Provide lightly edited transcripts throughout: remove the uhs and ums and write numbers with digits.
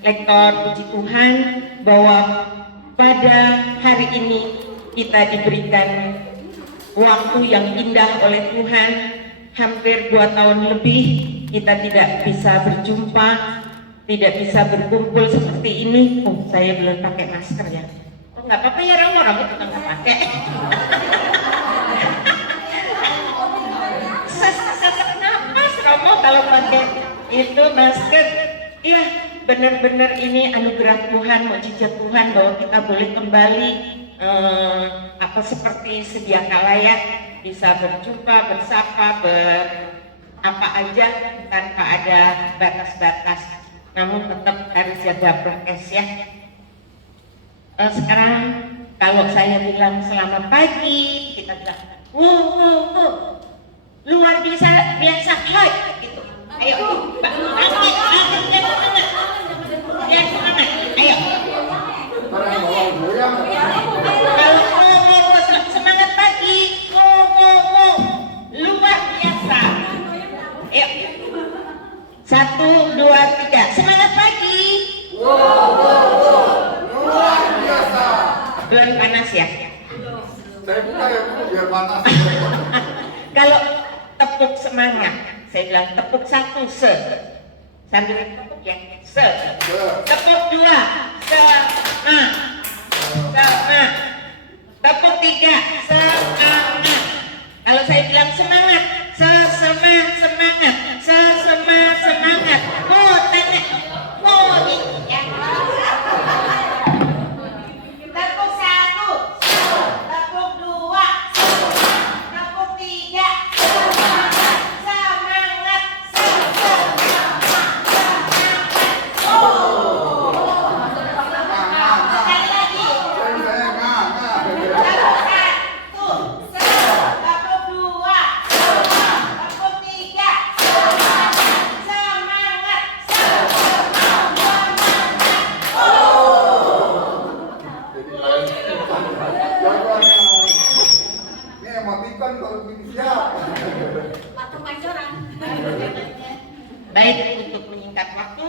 Lektor, puji Tuhan bahwa pada hari ini kita diberikan waktu yang indah oleh Tuhan. Hampir 2 tahun lebih kita tidak bisa berjumpa, tidak bisa berkumpul seperti ini. Oh, saya belum pakai masker ya. Oh, nggak apa-apa ya, Romo juga nggak pakai. Sesak napas Romo kalau pakai itu masker. Ya, benar-benar ini anugerah Tuhan, mukjizat Tuhan bahwa kita boleh kembali seperti sedia kala ya, bisa berjumpa, bersapa, apa aja tanpa ada batas-batas. Namun tetap harus jaga prokes ya. Sekarang kalau saya bilang selamat pagi, kita bilang luar biasa hai gitu. Ayo, bangkit, yang semangat, ayo. Kalau semangat pagi, luar biasa. Ayo, 1, 2, 3, semangat pagi. Luar biasa. Belum panas ya? Saya buka ya Bu, biar panas. Kalau tepuk semangat, saya bilang tepuk 1 sambil tepuk ya, tepuk 2 semangat, tepuk 3 semangat. Kalau saya bilang semangat, semangat, semangat. Oh, tanya, oh ya. Tepuk 1, tepuk 2, tepuk 3, semangat. Sekali lagi. Saya nggak. Tepuk 1, tepuk 2, tepuk 3, semangat. Jadi lain. Jagoannya. Ini emoticon kalau begini siap. Baik, untuk menyingkat waktu,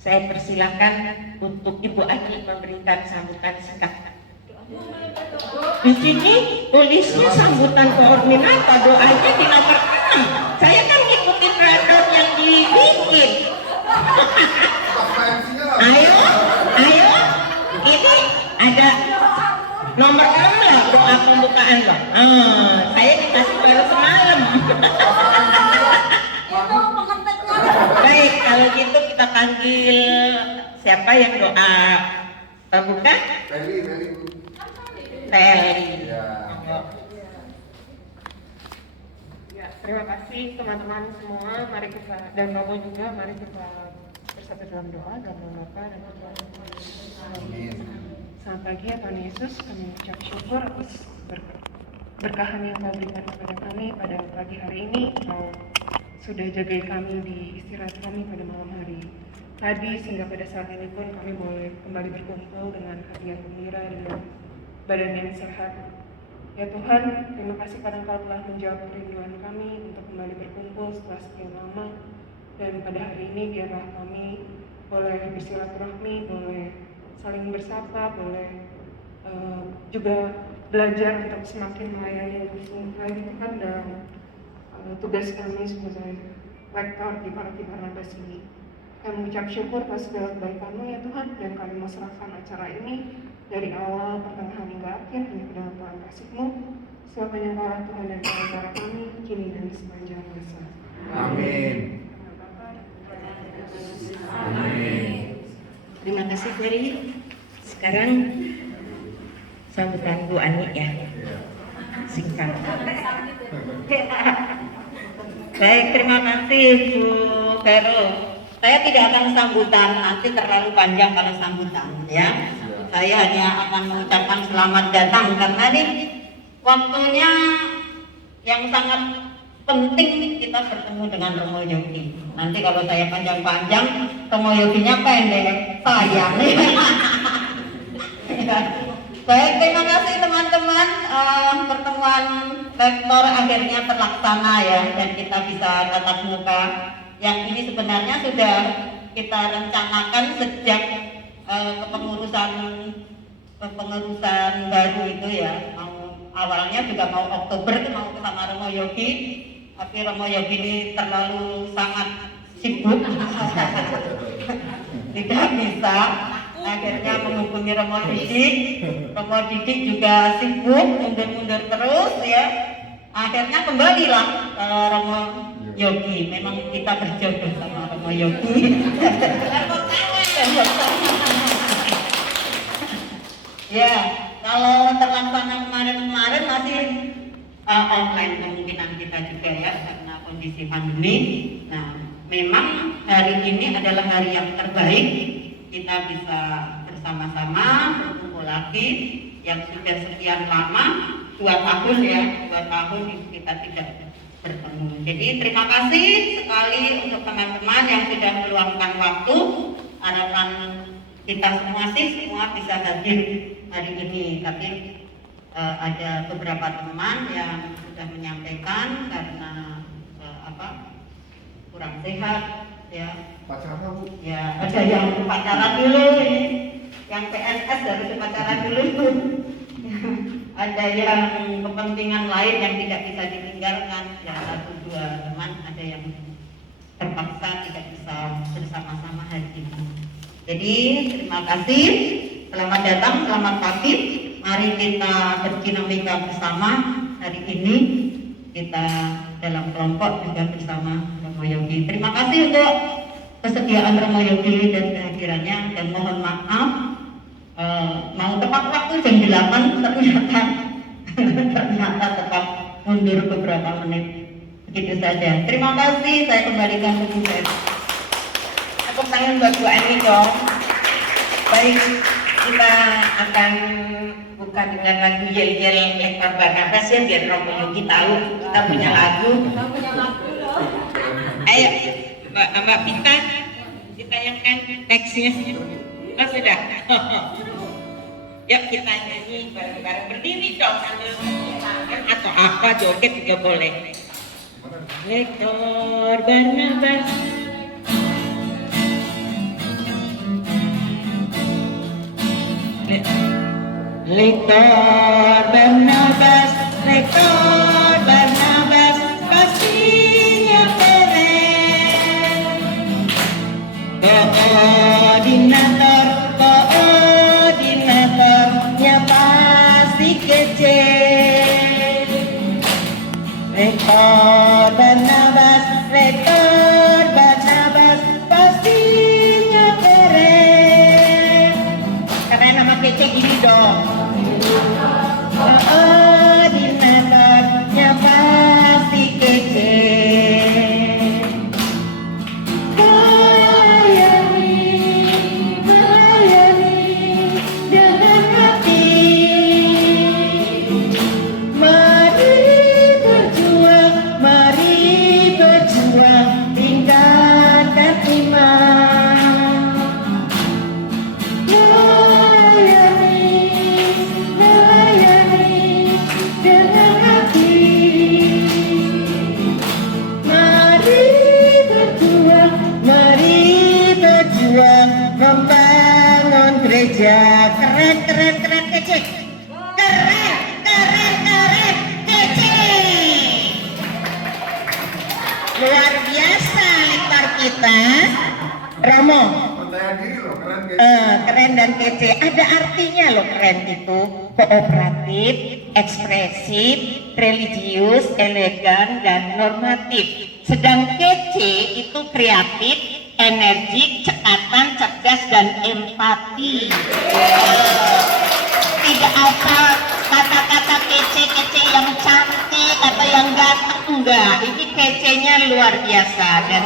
saya persilakan untuk Ibu Adi memberikan sambutan singkat. Di sini tulisnya sambutan koordinator, doanya di nomor 6. Saya kan ngikutin radar yang dibikin. Transparansinya lah. Ayo, ini ada nomor 6 lah doa pembukaan loh. Saya dikasih baru semalam. Baik, kalau gitu kita panggil siapa yang doa pembuka? Feli Bu. Teli. Ya. Ya, terima kasih teman-teman semua. Mari kita, dan Romo juga, mari kita bersatu dalam doa dalam nama Bapa dan Putra dan Roh Kudus. Amin. Selamat pagi ya Tuhan Yesus, kami ucap syukur atas berkahan yang Kau berikan kepada kami pada pagi hari ini. Kau sudah jaga kami di istirahat kami pada malam hari tadi, sehingga pada saat ini pun kami boleh kembali berkumpul dengan hati yang gembira, dengan badan yang sehat. Ya Tuhan, terima kasih karena Kau telah menjawab kerinduan kami untuk kembali berkumpul setelah sekian lama. Dan pada hari ini biarlah kami boleh bersilaturahmi, boleh saling bersapa, boleh juga belajar untuk semakin melayani Tuhan dalam tugas kami sebagai lektor di Paroki Barnabas ini. Kami mengucap syukur atas segala kebaikan-Mu ya Tuhan, dan kami mau serahkan acara ini dari awal, pertengahan hingga akhir hanya ke dalam tangan kasih-Mu. Semuanya Allah Tuhan dan antara kami kini dan sepanjang masa. Amin. Amin. Terima kasih Ferry. Sekarang sambutan Bu Ani ya, singkat. Baik, terima kasih Bu Vero. Saya tidak akan sambutan, nanti terlalu panjang kalau sambutan ya. Saya hanya akan mengucapkan selamat datang karena ini waktunya yang sangat penting kita bertemu dengan Romo Yogi. Nanti kalau saya panjang-panjang, Romo Yoginya pendek, sayang. Baik, terima kasih teman-teman. Pertemuan lektor akhirnya terlaksana ya, dan kita bisa tatap muka. yang ini sebenarnya sudah kita rencanakan sejak kepengurusan baru itu ya. Awalnya juga mau Oktober itu mau sama Romo Yogi, tapi Romo Yogi ini terlalu sangat sibuk, tidak bisa. Akhirnya menghubungi Romo Didik juga sibuk, mundur-mundur terus ya. Akhirnya kembalilah ke Romo Yogi. Memang kita berjodoh sama Romo Yogi. Ya, kalau terlaksana kemarin masih online kemungkinan kita juga ya karena kondisi pandemi. Nah, memang hari ini adalah hari yang terbaik kita bisa bersama-sama berkumpul lagi yang sudah sekian lama 2 tahun ya 2 tahun kita tidak bertemu. Jadi terima kasih sekali untuk teman-teman yang sudah meluangkan waktu. Harapan kita semua bisa hadir hari ini, tapi ada beberapa teman yang sudah menyampaikan karena kurang sehat ya. Pacaran Bu? Ya ada yang pacaran dulu ini, yang PNS harus pacaran dulu. Ada yang kepentingan lain yang tidak bisa ditinggalkan ya, 1-2 teman ada yang terpaksa tidak bisa bersama-sama hari ini. Jadi terima kasih, selamat datang, selamat pagi. Mari kita berdinamika bersama hari ini. Kita dalam kelompok juga bersama Romo Yogi. Terima kasih untuk kesediaan Romo Yogi dan kehadirannya, dan mohon maaf mau tepat waktu jam 8 ternyata tetap mundur beberapa menit. Begitu saja. Terima kasih. Saya kembalikan ke Bu Ses. Tepuk tangan buat Bu Ani dong. Baik, kita akan buka dengan lagu Yel-Yel Lektor Barnabas ya, biar Romo Yogi tahu kita punya lagu. Ayo, Mbak Pita, ditayangkan teksnya. Oh sudah. Yuk kita nyanyi bareng-bareng, berdiri dong sambil tangan atau apa, joget juga boleh. Lektor Barnabas. Lektor Barnabas, Lektor Barnabas, pastinya keren. Koordinatornya pasti kece. Lektor Barnabas, Lektor Barnabas, pastinya keren. Karena nama kece gini dong. Koordinatornya pasti kece. Melayani dengan hati. Mari berjuang, tingkatkan iman. Melayani dengan hati. Mari berjuang membangun gereja. Keren, kece. Keren, kece. Luar biasa lektor kita, Romo. Percaya diri loh, keren kayak Keren dan kece. Ada artinya loh keren itu. Kooperatif, ekspresif, religius, elegan, dan normatif. Sedang kece itu kreatif, energik, cekatan, cerdas, dan empati. Tidak apa kata-kata kece yang cantik atau yang ganteng, enggak. Ini kecenya luar biasa. Dan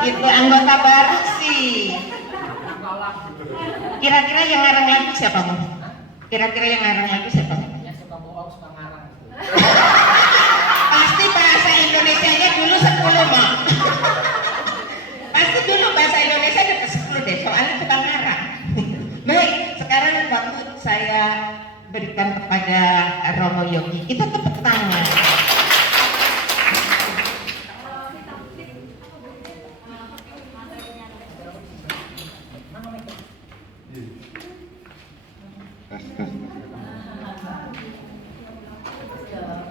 itu anggota baru sih. Kira-kira yang ngarang lagu siapa Mo? Kira-kira yang ngarang lagu siapa? Yang suka bohong suka ngarang. Pasti bahasa Indonesianya dulu 10 Mo. Pasti dulu bahasa Indonesia ada 10 deh, soalnya tukang ngarang. Baik, sekarang waktu saya berikan kepada Romo Yogi. Kita tepuk tangan.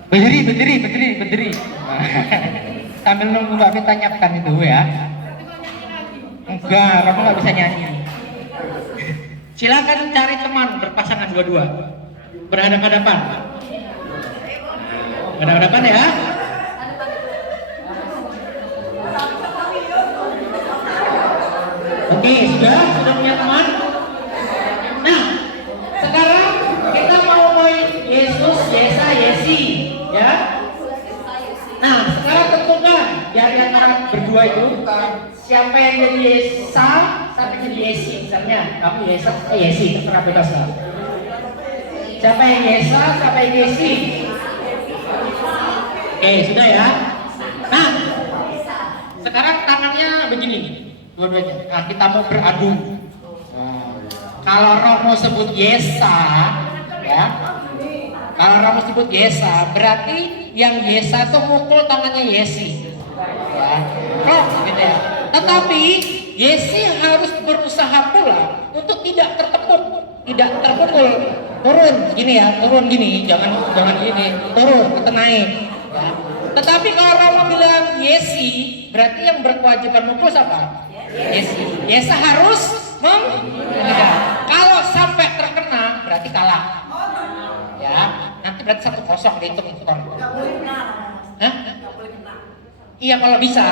Berdiri. Sambil nunggu Mbak Vita nyiapkan itu ya. Enggak, kamu nggak bisa nyanyi. Silakan cari teman berpasangan dua-dua, berhadapan-hadapan. Berhadapan ya. Oke, sudah punya teman. Nah, sekarang kita mau main Yesus, Yesa, Yesi, ya. Nah, sekarang tentukan di antara berdua itu siapa yang jadi Yesa, siapa yang jadi Yesi. Misalnya, kamu Yesa, Yesi, terserah bebas lah. Siapa yang Yesa, siapa yang Yesi. Oke, sudah ya. Nah, sekarang tangannya begini, dua-duanya. Nah, kita mau beradu. Nah, kalau Romo sebut Yesa, ya. Kalau Romo sebut Yesa, berarti yang Yesa itu mukul tangannya Yesi. Ya. Oh, gitu ya. Tetapi Yesi harus berusaha pula untuk tidak tertepuk, tidak terpukul. Turun gini ya, turun gini, jangan gini, turun, kita naik. Ya. Tetapi kalau Romo bilang Yesi, berarti yang berkewajiban mukul siapa? Yesi. Yesa harus ya. Kalau sampai terkena, berarti kalah. Ya, nanti berarti 1-0 dihitung skor. Hah? Iya kalau bisa.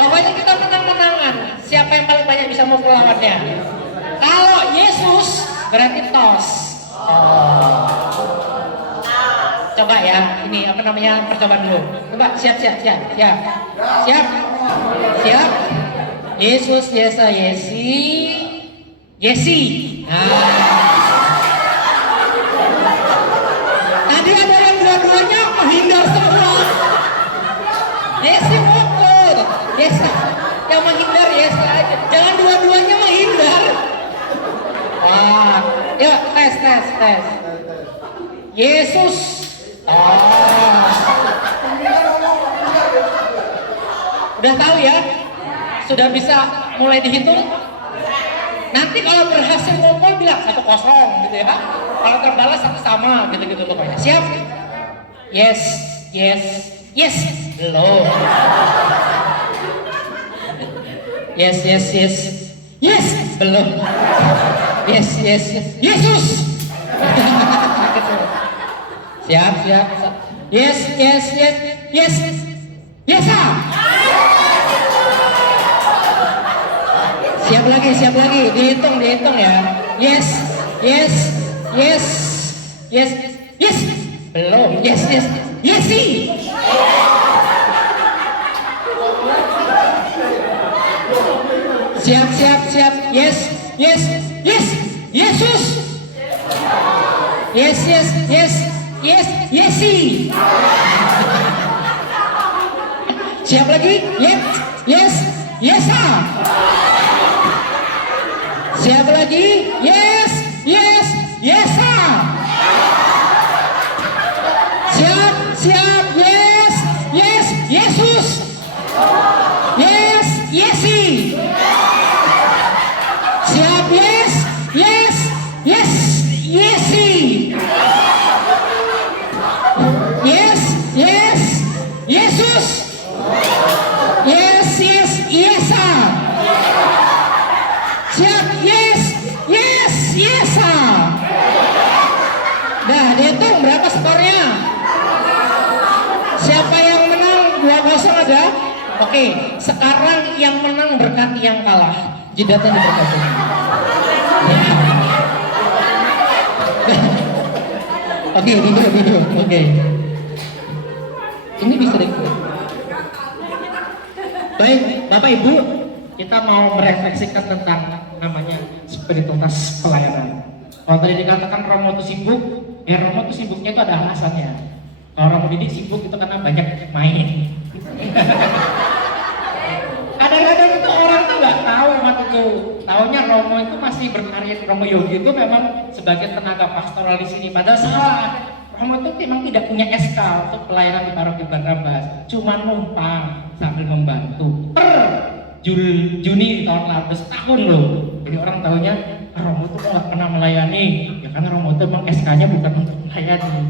Pokoknya kita menang-menangan. Siapa yang paling banyak bisa mukul lawannya? Kalau Yesus berarti tos. Coba ya, ini apa namanya percobaan dulu. Coba siap. Yesus, Yesa, Yesi. Nah. Tadi ada yang dua-duanya menghindar semua. Yesi mukul, Yesa. Yang menghindar Yesa aja. Jangan dua-duanya menghindar. Wah, yuk tes. Yesus. Udah tahu ya? Sudah bisa mulai dihitung? Nanti kalau berhasil mukul bilang 1-0 gitu ya. Kalau terbalas sama gitu pokoknya. Siap? Yes. Belum. Yes. Belum. Yes. Yesus. Siap. Yes. Yesa. Siap lagi. Dihitung ya. Yes. Belum. Yes. Yesi. Siap. Yes. Yesus. Yes. Yesi. Siap lagi. Yes. Yesa. Siap lagi. Yes. Yesa. Siap. Yes. Yesus. Yes. Yesi. Siap. Yes. Yesi. Yes. Yesus. Yes. Yesa. Siap. Yes. Yesa. Nah, dihitung berapa skornya? Siapa yang menang? 2-0 ada? Oke, sekarang yang menang berkati yang kalah. Jidatnya diberkati. Oke, duduk. Oke. Ini bisa deh. Baik, Bapak Ibu, kita mau merefleksikan tentang namanya spiritualitas pelayanan. Kalau tadi dikatakan Romo itu sibuk, Romo itu sibuknya itu ada alasannya. Kalau Romo Didik sibuk itu karena banyak main. Kadang-kadang itu orang tuh nggak tahu waktu itu. Taunya Romo itu masih berkarya. Romo Yogi itu memang sebagai tenaga pastoral di sini. Padahal salah. Romo itu memang tidak punya SK untuk pelayanan di Paroki Barnabas. Cuma numpang sambil membantu. Per Juni tahun lalu, setahun loh. Jadi orang tahunya Romo tuh nggak pernah melayani. Ya karena Romo tuh emang SK-nya bukan untuk melayani,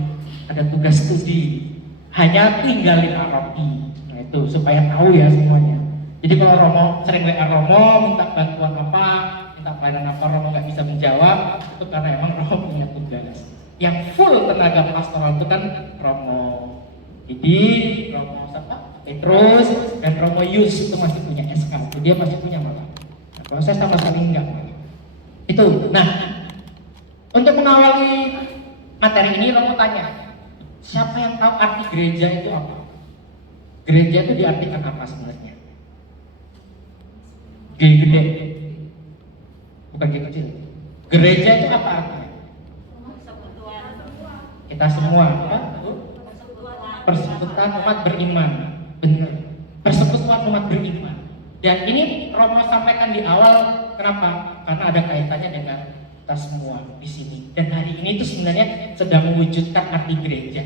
ada tugas studi. Hanya tinggalin ROI. Nah itu supaya tahu ya semuanya. Jadi kalau Romo sering WA Romo minta bantuan apa, minta pelayanan apa, Romo nggak bisa menjawab, itu karena emang Romo punya tugas. Yang full tenaga pastoral itu kan Romo Didi, Romo siapa? Petrus, dan Romo Yus itu masih punya SK, itu dia masih punya malah. Nah, kalau saya sama sekali enggak. Itu. Nah, untuk mengawali materi ini Romo tanya, siapa yang tahu arti gereja itu apa? Gereja itu diartikan apa sebenarnya? G gede, bukan G kecil. Gereja itu apa artinya? Kita semua apa? Persekutuan umat beriman. Benar. Persekutuan umat beriman. Dan ini Romo sampaikan di awal, kenapa? Karena ada kaitannya dengan kita semua di sini. Dan hari ini itu sebenarnya sedang mewujudkan arti gereja.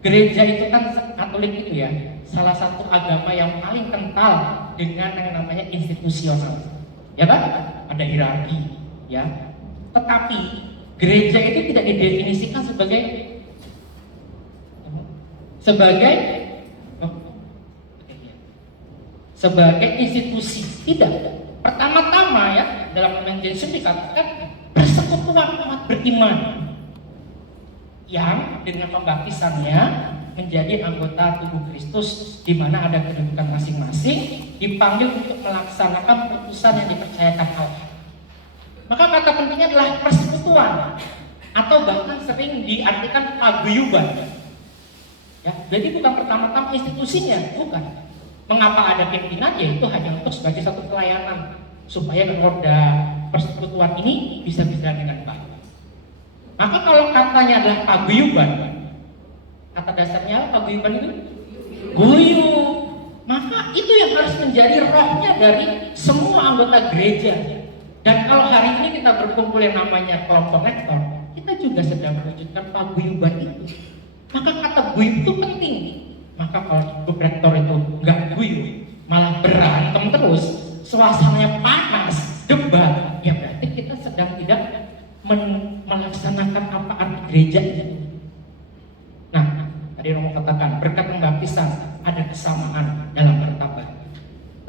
Gereja itu kan Katolik itu ya, salah satu agama yang paling kental dengan yang namanya institusional. Ya kan? Ada hierarki, ya. Tetapi gereja itu tidak didefinisikan sebagai institusi. Tidak. Pertama-tama ya dalam Injil dikatakan persekutuan umat beriman yang dengan pembaptisannya menjadi anggota tubuh Kristus, di mana ada kedudukan masing-masing, dipanggil untuk melaksanakan putusan yang dipercayakan Allah. Maka kata pentingnya adalah persekutuan, atau bahkan sering diartikan paguyuban. Ya, jadi bukan pertama-tama institusinya, bukan. Mengapa ada pimpinan? Yaitu hanya untuk sebagai satu pelayanan, supaya roda persekutuan ini bisa berjalan dengan baik. Maka kalau katanya adalah paguyuban, kata dasarnya paguyuban itu guyub. Maka itu yang harus menjadi rohnya dari semua anggota gereja. Dan kalau hari ini kita berkumpul yang namanya kelompok rektor, kita juga sedang mewujudkan paguyuban itu. Maka kata guyub itu penting. Maka kalau grup rektor itu nggak guyub, malah berantem terus, suasananya panas, debat, ya berarti kita sedang tidak melaksanakan apa arti gereja itu. Nah, tadi Romo katakan berkat pembaptisan ada kesamaan dalam martabat.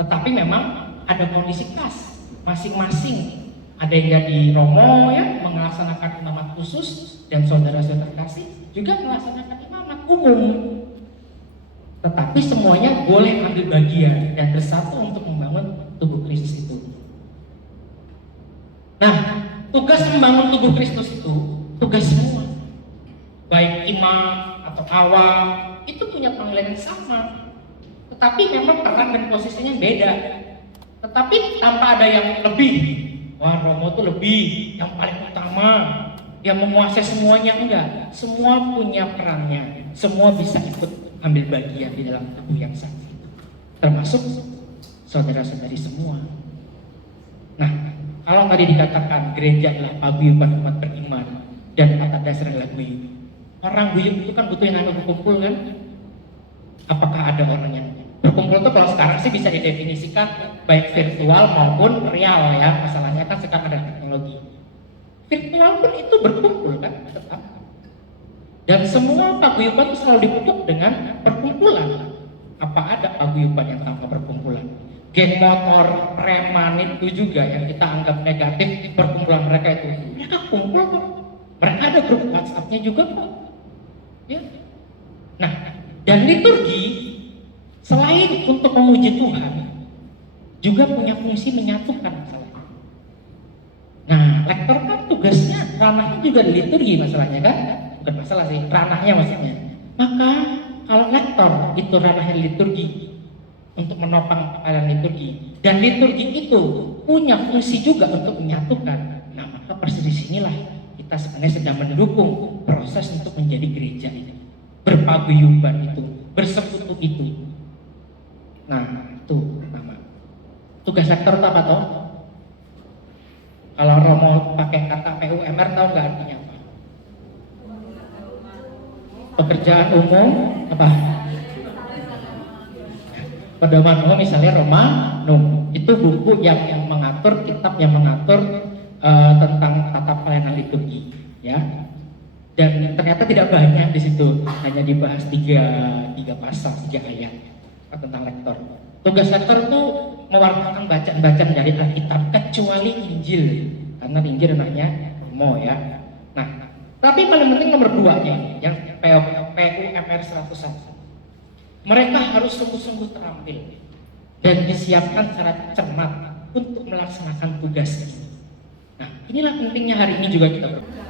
Tetapi memang ada kondisi khas masing-masing. Ada yang jadi Romo ya melaksanakan imamat khusus, dan saudara-saudara kasih juga melaksanakan imamat umum. Tetapi semuanya boleh ambil bagian dan bersatu untuk membangun tubuh Kristus itu. Nah, tugas membangun tubuh Kristus itu tugas semua, baik imam atau awam, itu punya panggilan yang sama. Tetapi memang peran dan posisinya beda. Tetapi tanpa ada yang lebih. Wah, Romo itu lebih, yang paling utama, yang menguasai semuanya, enggak. Semua punya perannya, semua bisa ikut ambil bagian di dalam tubuh yang satu itu, termasuk saudara-saudari semua. Nah, kalau tadi dikatakan gereja adalah paguyuban umat beriman dan kata dasar adalah guyub. Orang guyub itu kan butuh yang namanya berkumpul kan? Apakah ada orang yang berkumpul itu? Kalau sekarang sih bisa didefinisikan baik virtual maupun real ya. Masalahnya kan sekarang ada teknologi. Virtual pun itu berkumpul kan tetap. Dan semua paguyuban itu selalu ditutup dengan perkumpulan. Apa ada paguyuban yang tanpa perkumpulan? Geng motor, preman itu juga yang kita anggap negatif, perkumpulan mereka itu. Mereka kumpul kok. Mereka ada grup WhatsApp-nya juga kok. Ya. Nah, dan liturgi selain untuk memuji Tuhan, juga punya fungsi menyatukan masalahnya. Nah, lektor kan tugasnya ranahnya juga di liturgi masalahnya kan? Bukan masalah sih, ranahnya maksudnya. Maka kalau lektor itu ranahnya liturgi untuk menopang pelayanan liturgi, dan liturgi itu punya fungsi juga untuk menyatukan. Nah, maka persis di sinilah kita sebenarnya sedang mendukung proses untuk menjadi gereja ini, berpaguyuban itu, bersekutu itu. Nah, itu pertama. Tugas lektor itu apa toh? Kalau Romo pakai kata PUMR, tahu nggak artinya apa? Pekerjaan umum apa? Pedoman umum, misalnya Romanum, itu buku yang mengatur, kitab yang mengatur tentang tata pelayanan liturgi, ya. Dan ternyata tidak banyak di situ, hanya dibahas tiga pasal, 3 ayat tentang lektor. Tugas lektor itu mewartakan bacaan-bacaan dari Alkitab kecuali Injil, karena Injil anaknya Romo, ya. Nah, tapi paling penting nomor 2 nya, yang PUMR 101. Mereka harus sungguh-sungguh terampil dan disiapkan secara cermat untuk melaksanakan tugas ini. Nah, inilah pentingnya hari ini juga kita berdoa.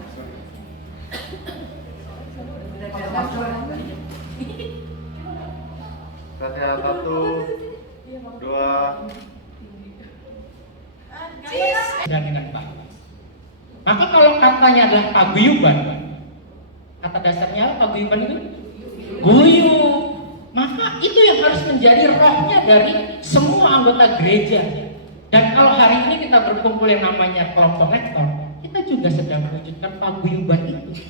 Fatihah 1, 2. Dan dengan baik. Maka kalau katanya adalah paguyuban, kata dasarnya paguyuban itu guyub. Maka itu yang harus menjadi rohnya dari semua anggota gereja. Dan kalau hari ini kita berkumpul yang namanya kelompok lektor, kita juga sedang mewujudkan paguyuban itu.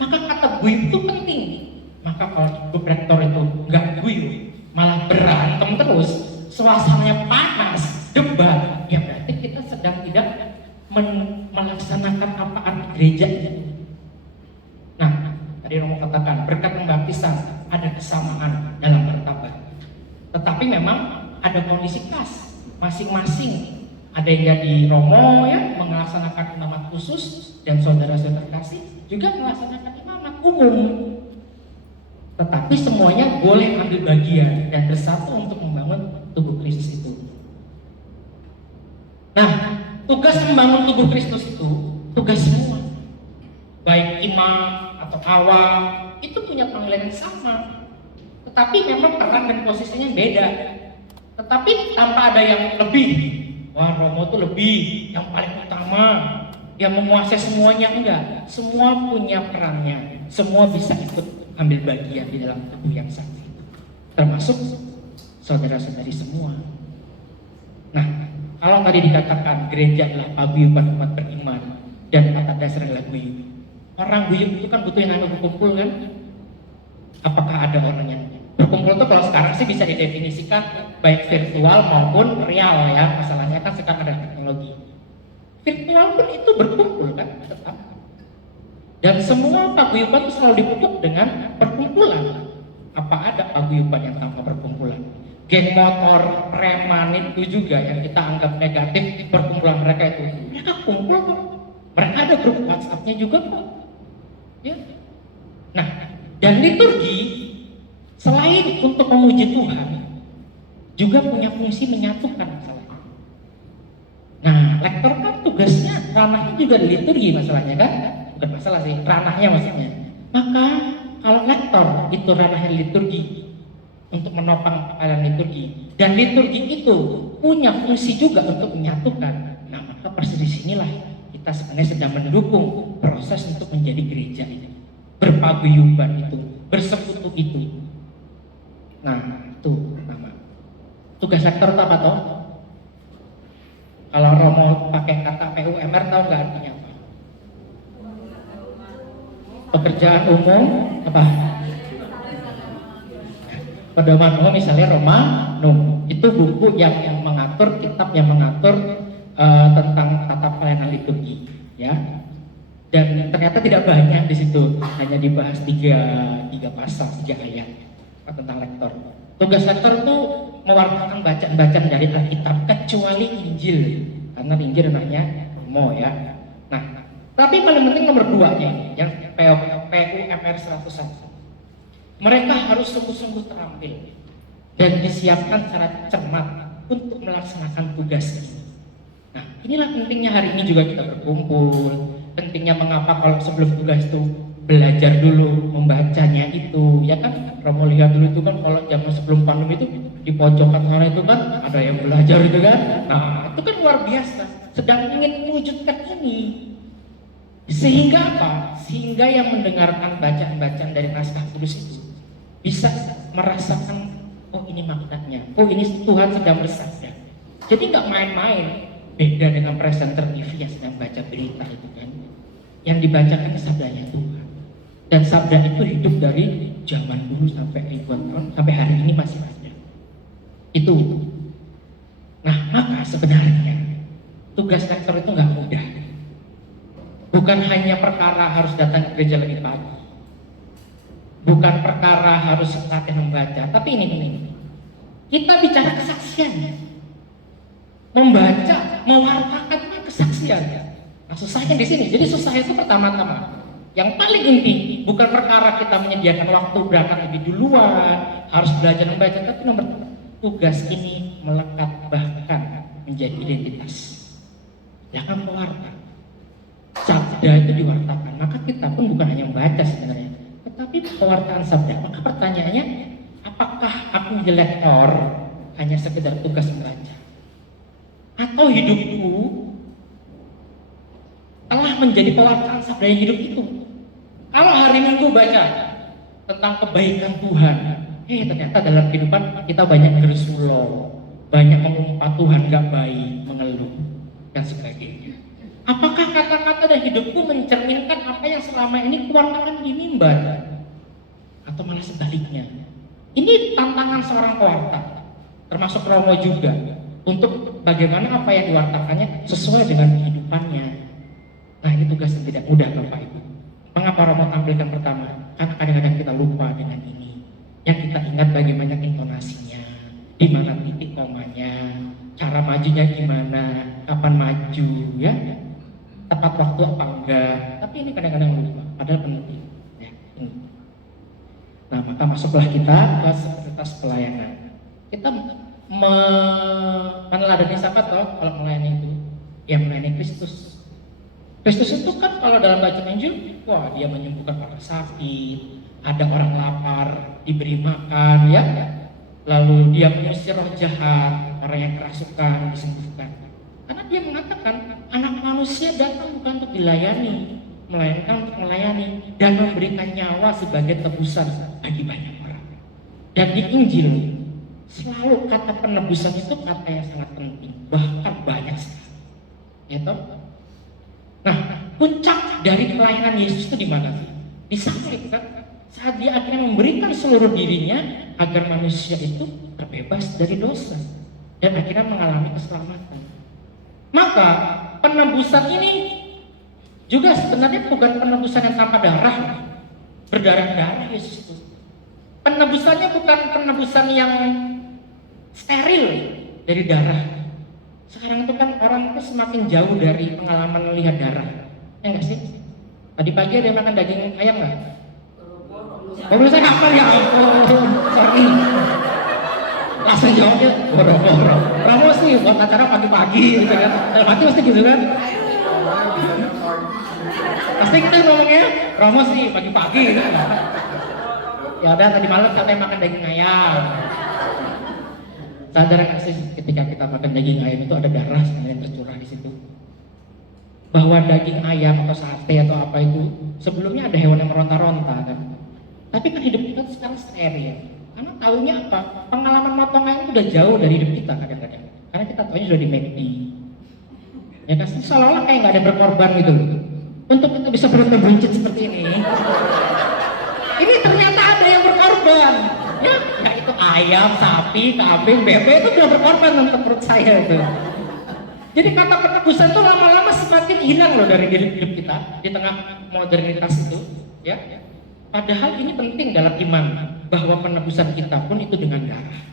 Maka kata guyub itu penting. Maka kalau grup rektor itu nggak guyub, malah berantem terus, suasananya panas, debat, ya berarti kita sedang tidak melaksanakan apa arti gereja ini. Nah, tadi Romo katakan berkat pembaptisan ada kesamaan dalam bertobat. Tetapi memang ada kondisi khas masing-masing. Ada yang jadi Romo ya melaksanakan imamat khusus, dan saudara-saudara kasih juga melaksanakan imamat umum. Tetapi semuanya boleh ambil bagian dan bersatu untuk membangun tubuh Kristus itu. Nah, tugas membangun tubuh Kristus itu tugas semua, baik imam atau awam, itu punya panggilan yang sama. Tetapi memang peran dan posisinya beda. Tetapi tanpa ada yang lebih. Wah, Romo itu lebih, yang paling utama, yang menguasai semuanya, enggak. Semua punya perannya. Semua bisa ikut ambil bagian di dalam tubuh yang satu. Termasuk saudara-saudari semua. Nah, kalau tadi dikatakan gereja adalah paguyuban umat beriman dan kata dasar adalah guyub. Orang guyub itu kan butuh yang namanya berkumpul kan? Apakah ada orangnya? Berkumpul itu kalau sekarang sih bisa didefinisikan baik virtual maupun real ya. Masalahnya kan sekarang ada teknologi. Virtual pun itu berkumpul kan tetap. Dan semua paguyuban itu selalu ditutup dengan perkumpulan. Apa ada paguyuban yang tanpa perkumpulan? Geng motor, preman itu juga yang kita anggap negatif perkumpulan mereka itu. Mereka kumpul kok. Mereka ada grup WhatsApp-nya juga kok. Ya. Nah, dan liturgi selain untuk memuji Tuhan juga punya fungsi menyatukan masalahnya. Nah, lektor kan tugasnya ranahnya juga di liturgi masalahnya kan? Bukan masalah sih, ranahnya maksudnya. Maka kalau lektor itu ranahnya liturgi untuk menopang pelayanan liturgi, dan liturgi itu punya fungsi juga untuk menyatukan. Nah, maka persis di sinilah kita sebenarnya sedang mendukung proses untuk menjadi gereja ini, berpaguyuban itu, bersekutu itu. Nah, itu nama tugas lektor itu apa toh? Kalau Romo pakai kata PUMR tahu nggak artinya apa? Pekerjaan umum apa? Pedoman umum misalnya Romanum, itu buku yang mengatur, kitab yang mengatur tentang tata pelayanan liturgi, ya. Dan ternyata tidak banyak di situ, hanya dibahas tiga pasal, 3 ayat tentang lektor. Tugas lektor itu mewartakan bacaan-bacaan dari Alkitab kecuali Injil, karena Injil anaknya Romo, ya. Nah, tapi paling penting nomor 2 nya, yang PUMR 101. Mereka harus sungguh-sungguh terampil dan disiapkan secara cermat untuk melaksanakan tugas ini. Nah, inilah pentingnya hari ini juga kita berkumpul. Pentingnya mengapa kalau sebelum tugas itu belajar dulu membacanya itu, ya kan? Romo lihat dulu itu kan kalau zaman sebelum pandemi itu di pojokan sana itu kan ada yang belajar itu kan. Nah, itu kan luar biasa. Sedang ingin mewujudkan ini. Sehingga apa? Sehingga yang mendengarkan bacaan-bacaan dari naskah kudus itu bisa merasakan, oh ini maknanya, oh ini Tuhan sedang bersabda. Jadi nggak main-main. Beda dengan presenter TV yang sedang baca berita itu kan. Yang dibacakan sabdanya Tuhan. Dan sabda itu hidup dari zaman dulu sampai ribuan tahun, sampai hari ini masih ada. Itu. Nah, maka sebenarnya tugas lektor itu nggak mudah. bukan hanya perkara harus datang ke gereja lebih pagi, bukan perkara harus latihan membaca, tapi ini. Kita bicara kesaksian, membaca, mewartakan kesaksian. Nah, susahnya di sini. Jadi susah itu pertama-tama, yang paling inti bukan perkara kita menyediakan waktu berangkat lebih duluan, harus belajar membaca, tapi nomor tugas ini melekat bahkan menjadi identitas. Jangan pewarta. Sabda itu diwartakan, maka kita pun bukan hanya membaca sebenarnya, tetapi pewartaan sabda. Maka pertanyaannya, apakah aku menjadi lektor hanya sekedar tugas membaca? Atau hidupku telah menjadi pewartaan sabda yang hidup itu? Kalau hari Minggu baca tentang kebaikan Tuhan, ternyata dalam kehidupan kita banyak bersulo, banyak mengumpat Tuhan gak baik, mengeluh, dan sebagainya. Apakah kata-kata dan hidupku mencerminkan apa yang selama ini kuwartakan di mimbar? Atau malah sebaliknya? Ini tantangan seorang pewarta, termasuk Romo juga, untuk bagaimana apa yang diwartakannya sesuai dengan kehidupannya. Nah, ini tugas yang tidak mudah, Bapak Ibu. Mengapa Romo tampilkan pertama? Karena kadang-kadang kita lupa dengan ini. Yang kita ingat bagaimana intonasinya, di mana titik komanya, cara majunya gimana, kapan maju, ya, tepat waktu apa enggak. Tapi ini kadang-kadang lupa, padahal penting. Ya, ini. Nah, maka masuklah kita ke sekretariat pelayanan. Kita meneladani siapa toh kalau melayani itu? Ya, melayani Kristus. Kristus itu kan kalau dalam bacaan Injil, wah, dia menyembuhkan orang sakit, ada orang lapar diberi makan, ya. Lalu dia mengusir roh jahat, orang yang kerasukan disembuhkan. Karena dia mengatakan anak manusia datang bukan untuk dilayani, melainkan untuk melayani dan memberikan nyawa sebagai tebusan bagi banyak orang. Dan di Injil selalu kata penebusan itu kata yang sangat penting, bahkan banyak sekali. Ya toh? Nah, puncak dari pelayanan Yesus itu di mana sih? Di salib kan? Saat dia akhirnya memberikan seluruh dirinya agar manusia itu terbebas dari dosa dan akhirnya mengalami keselamatan. Maka penebusan ini juga sebenarnya bukan penebusan yang tanpa darah, berdarah-darah Yesus itu. Penebusannya bukan penebusan yang steril dari darah. Sekarang itu kan orang itu semakin jauh dari pengalaman melihat darah, ya nggak sih? Tadi pagi ada yang makan daging ayam nggak? Kalau saya kapal ya ampun, sorry. Langsung jawabnya boro-boro. Kamu sih buat acara pagi-pagi gitu kan? Dalam hati pasti gitu kan? Pasti kita ngomongnya, Romo sih pagi-pagi gitu. Ya udah tadi malam katanya makan daging ayam. Sadar nggak sih ketika kita makan daging ayam itu ada darah sebenarnya yang tercurah di situ? Bahwa daging ayam atau sate atau apa itu sebelumnya ada hewan yang meronta-ronta kan? Tapi kan hidup kita sekarang steril. Karena taunya apa? Pengalaman motong ayam itu udah jauh dari hidup kita kadang-kadang. Karena kita taunya sudah di McD. Ya kan seolah-olah kayak nggak ada berkorban gitu. Untuk kita bisa berhenti buncit seperti ini. Ini ternyata ada yang berkorban. Ya itu ayam, sapi, kambing, bebek itu udah berkorban untuk perut saya itu. Jadi kata penebusan itu lama-lama semakin hilang loh dari hidup kita di tengah modernitas itu, ya. Padahal ini penting dalam iman bahwa penebusan kita pun itu dengan darah.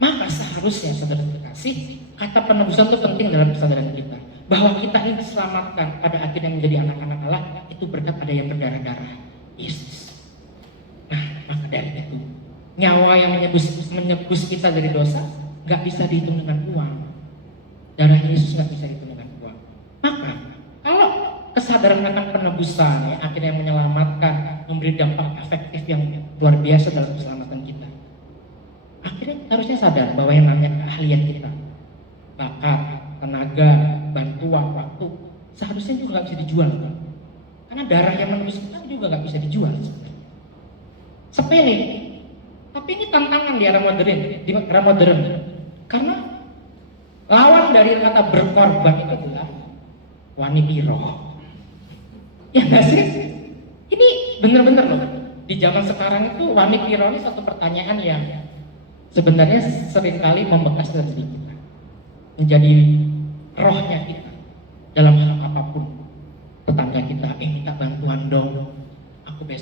Maka seharusnya saudara terkasih, kata penebusan itu penting dalam kesadaran kita bahwa kita ini diselamatkan pada akhirnya menjadi anak-anak Allah itu berkat ada yang berdarah-darah Yesus. Nah, maka dari itu nyawa yang menebus kita dari dosa nggak bisa dihitung dengan uang. Darah Yesus nggak bisa dihitung dengan uang. Maka kalau kesadaran akan penebusan ya, akhirnya menyelamatkan, memberi dampak efektif yang luar biasa dalam keselamatan kita. Akhirnya harusnya sadar bahwa yang namanya keahlian kita, bakat, tenaga, bantuan, waktu, seharusnya juga nggak bisa dijual. Kan? Karena darah yang menebus kita juga nggak bisa dijual. Sepele. Tapi ini tantangan di era modern. Karena lawan dari kata berkorban itu adalah wanipiro. Ya nggak sih? Ini bener-bener loh. Di zaman sekarang itu wanipiro ini satu pertanyaan yang sebenarnya seringkali membekas dalam diri kita, menjadi rohnya kita dalam hal apapun, tetangga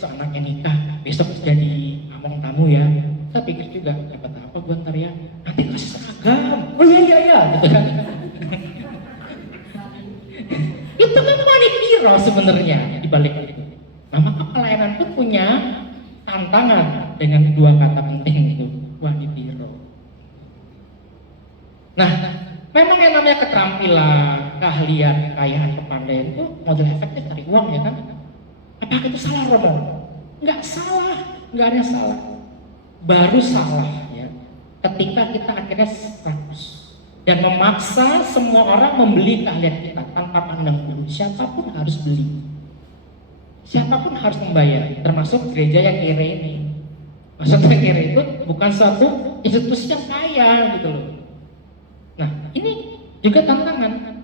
besok anaknya nikah, besok jadi among tamu ya. Kita pikir juga, dapat apa buat ntar ya? Nanti kasih seragam. Oh iya, gitu kan. Itu kan wanita sebenarnya di balik itu. Nah, maka pelayanan pun punya tantangan dengan dua kata penting itu, wanita. Nah, memang yang namanya keterampilan, keahlian, kekayaan, kepandaian itu modal efektif dari uang ya kan? Apakah itu salah Romo? Enggak salah, enggak ada salah. Baru salah ya ketika kita akhirnya rakus dan memaksa semua orang membeli keahlian kita tanpa pandang bulu. Siapapun harus beli, siapapun harus membayar, termasuk gereja yang kere ini. Maksudnya kere itu bukan suatu institusi yang kaya gitu loh. Nah ini juga tantangan.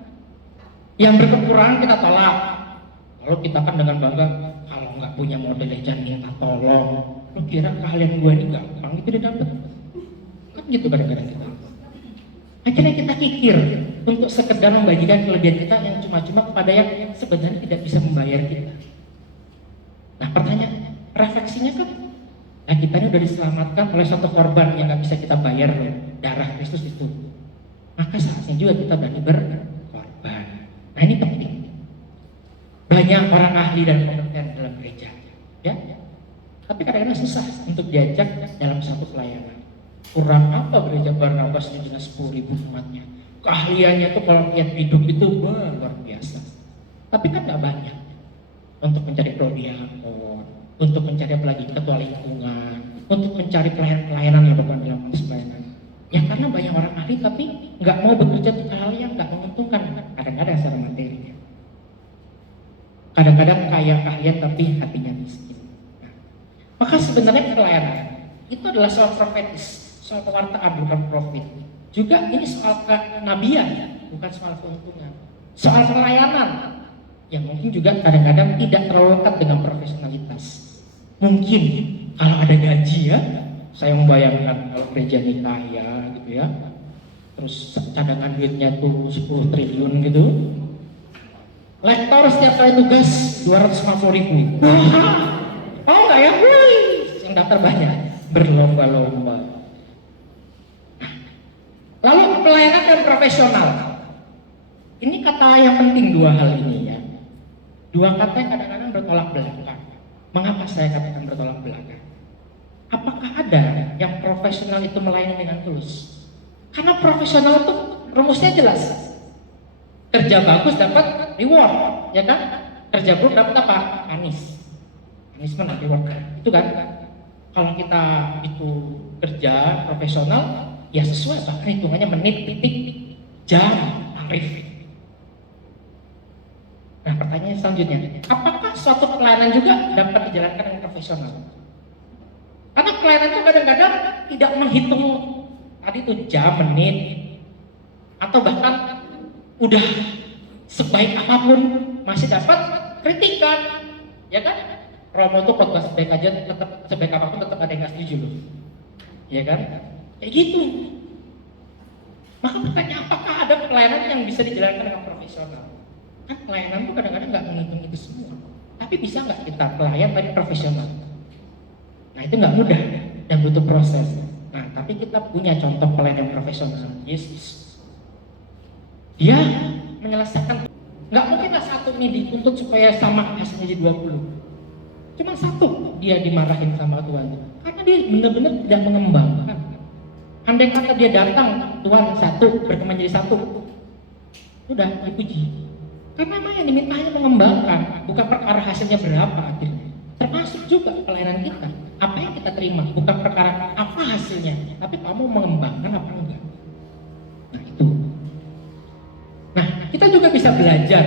Yang berkekurangan kita tolak. Kalau kita kan dengan bangga, kalau nggak punya model jangan minta tolong. Lu kira keahlian gue ini gampang itu didapat? Kan gitu kadang-kadang kita. Akhirnya kita kikir untuk sekedar membagikan kelebihan kita yang cuma-cuma kepada yang sebenarnya tidak bisa membayar kita. Nah pertanyaan, refleksinya kan, nah kita ini udah diselamatkan oleh satu korban yang nggak bisa kita bayar loh, darah Kristus itu. Maka saatnya juga kita berani berkorban. Nah ini penting. Banyak orang ahli dan kompeten dalam gereja, ya. Tapi kadang-kadang susah untuk diajak dalam satu pelayanan. Kurang apa gereja Barnabas ini dengan 10.000 umatnya? Keahliannya tuh kalau lihat hidup itu luar biasa. Tapi kan nggak banyak untuk mencari prodiakon, untuk mencari apalagi ketua lingkungan, untuk mencari pelayanan yang bukan dalam pelayanan. Ya karena banyak orang ahli tapi nggak mau bekerja untuk hal yang nggak menguntungkan. Kadang-kadang secara materi. Kadang-kadang kaya keahlian tapi hatinya miskin. Nah, maka sebenarnya pelayanan itu adalah soal profetis, soal pewartaan bukan profit. Juga ini soal kenabian, bukan soal keuntungan. Soal pelayanan yang mungkin juga kadang-kadang tidak terlalu lekat dengan profesionalitas. Mungkin kalau ada gaji ya, saya membayangkan kalau gereja ini kaya gitu ya, terus cadangan duitnya tuh 10 triliun gitu. Lektor setiap kali tugas 250.000. Oh enggak ya? Yang daftar banyak, berlomba-lomba. Lalu pelayanan dan profesional. Ini kata yang penting dua hal ini ya. Dua kata yang kadang-kadang bertolak belakang. Mengapa saya katakan bertolak belakang? Apakah ada yang profesional itu melayani dengan tulus? Karena profesional itu rumusnya jelas. Kerja bagus dapat reward, ya kan? Kerja buruk dapat apa? Anis menang reward. Itu kan? Kalau kita itu kerja profesional, ya sesuai bahkan hitungannya menit, titik, jam, tarif. Nah pertanyaan selanjutnya, apakah suatu pelayanan juga dapat dijalankan dengan profesional? Karena pelayanan itu kadang-kadang tidak menghitung tadi itu jam, menit, atau bahkan udah sebaik apapun masih dapat kritikan, ya kan? Romo tuh khotbah sebaik aja, tetap sebaik apapun tetap ada yang nggak setuju loh, ya kan? Kayak gitu. Maka pertanyaan, apakah ada pelayanan yang bisa dijalankan dengan profesional? Kan pelayanan tuh kadang-kadang nggak menghitung itu semua. Tapi bisa nggak kita pelayan tapi profesional? Nah itu nggak mudah dan butuh proses. Nah tapi kita punya contoh pelayanan profesional, Yesus. Dia menyelesaikan, nggak mungkinlah satu ini dituntut supaya sama hasilnya jadi 20. Cuma satu dia dimarahin sama Tuhan, karena dia benar-benar tidak mengembangkan. Andai kata dia datang, Tuhan satu berkembang jadi satu, udah dipuji. Karena memang yang diminta hanya mengembangkan, bukan perkara hasilnya berapa akhirnya. Termasuk juga pelayanan kita, apa yang kita terima, bukan perkara apa hasilnya, tapi kamu mengembangkan apa enggak. Nah itu. Nah, kita juga bisa belajar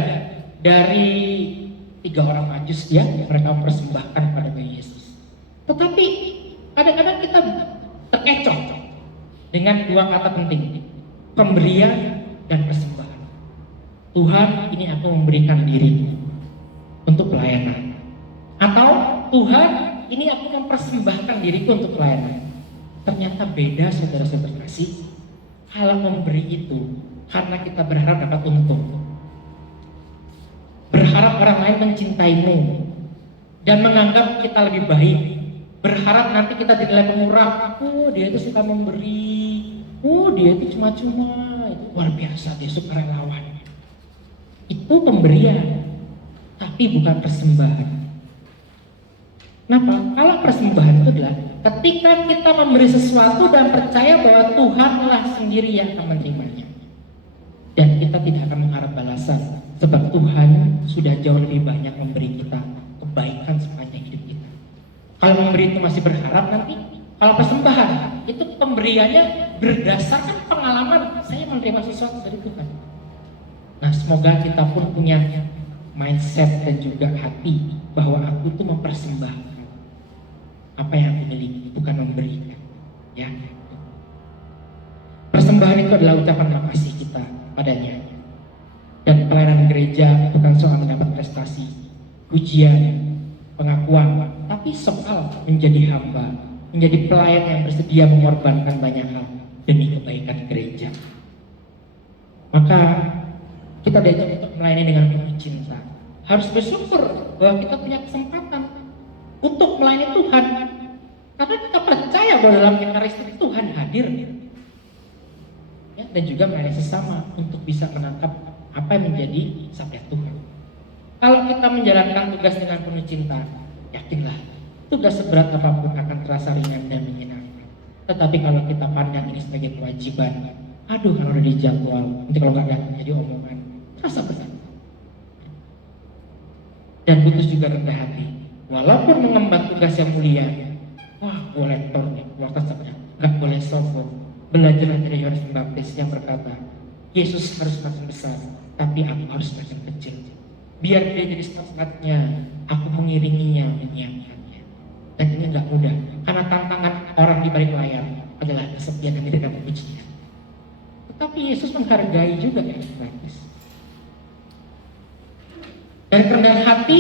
dari 3 orang majus ya, yang mereka mempersembahkan kepada Yesus. Tetapi kadang-kadang kita terkecoh dengan 2 kata penting, pemberian dan persembahan. Tuhan, ini aku memberikan diri untuk pelayanan. Atau Tuhan, ini aku mempersembahkan diriku untuk pelayanan. Ternyata beda saudara-saudara kasih. Kalau memberi itu karena kita berharap dapat untung, berharap orang lain mencintaimu, dan menganggap kita lebih baik, berharap nanti kita dinilai pemurah. Oh, dia itu suka memberi, oh dia itu cuma-cuma, itu luar biasa, dia sukarelawan. Itu pemberian, tapi bukan persembahan. Kenapa? Kalau persembahan itu adalah ketika kita memberi sesuatu dan percaya bahwa Tuhanlah sendiri yang akan menerimanya, dan kita tidak akan mengharap balasan, sebab Tuhan sudah jauh lebih banyak memberi kita kebaikan sepanjang hidup kita. Kalau memberi itu masih berharap nanti, kalau persembahan itu pemberiannya berdasarkan pengalaman saya menerima sesuatu dari Tuhan. Nah, semoga kita pun punya mindset dan juga hati bahwa aku tuh mempersembahkan apa yang aku miliki, bukan memberikan. Ya. Persembahan itu adalah ucapan makasih kita padanya. Dan pelayanan gereja bukan soal mendapat prestasi, pujian, pengakuan, tapi soal menjadi hamba, menjadi pelayan yang bersedia mengorbankan banyak hal demi kebaikan gereja. Maka kita diajak untuk melayani dengan penuh cinta. Harus bersyukur bahwa kita punya kesempatan untuk melayani Tuhan, karena kita percaya bahwa dalam Ekaristik Tuhan hadir, ya, dan juga melayani sesama untuk bisa menangkap apa yang menjadi sabda Tuhan. Kalau kita menjalankan tugas dengan penuh cinta, yakinlah tugas seberat apapun akan terasa ringan dan menyenangkan. Tetapi kalau kita pandang ini sebagai kewajiban, aduh kalau udah dijadwal, nanti kalau nggak datang jadi omongan, terasa berat. Dan butuh juga rendah hati. Walaupun mengemban tugas yang mulia, wah boleh nih, waktu sabda, nggak boleh sombong. Belajarlah dari Yohanes Pembaptis yang berkata, Yesus harus makin besar, tapi aku harus makin kecil. Biar dia jadi semangatnya, aku mengiringinya, menyiapkannya. Dan ini nggak mudah, karena tantangan orang di balik layar adalah kesepian dan tidak pujian. Tetapi Yesus menghargai juga yang gratis. Dan kerendahan hati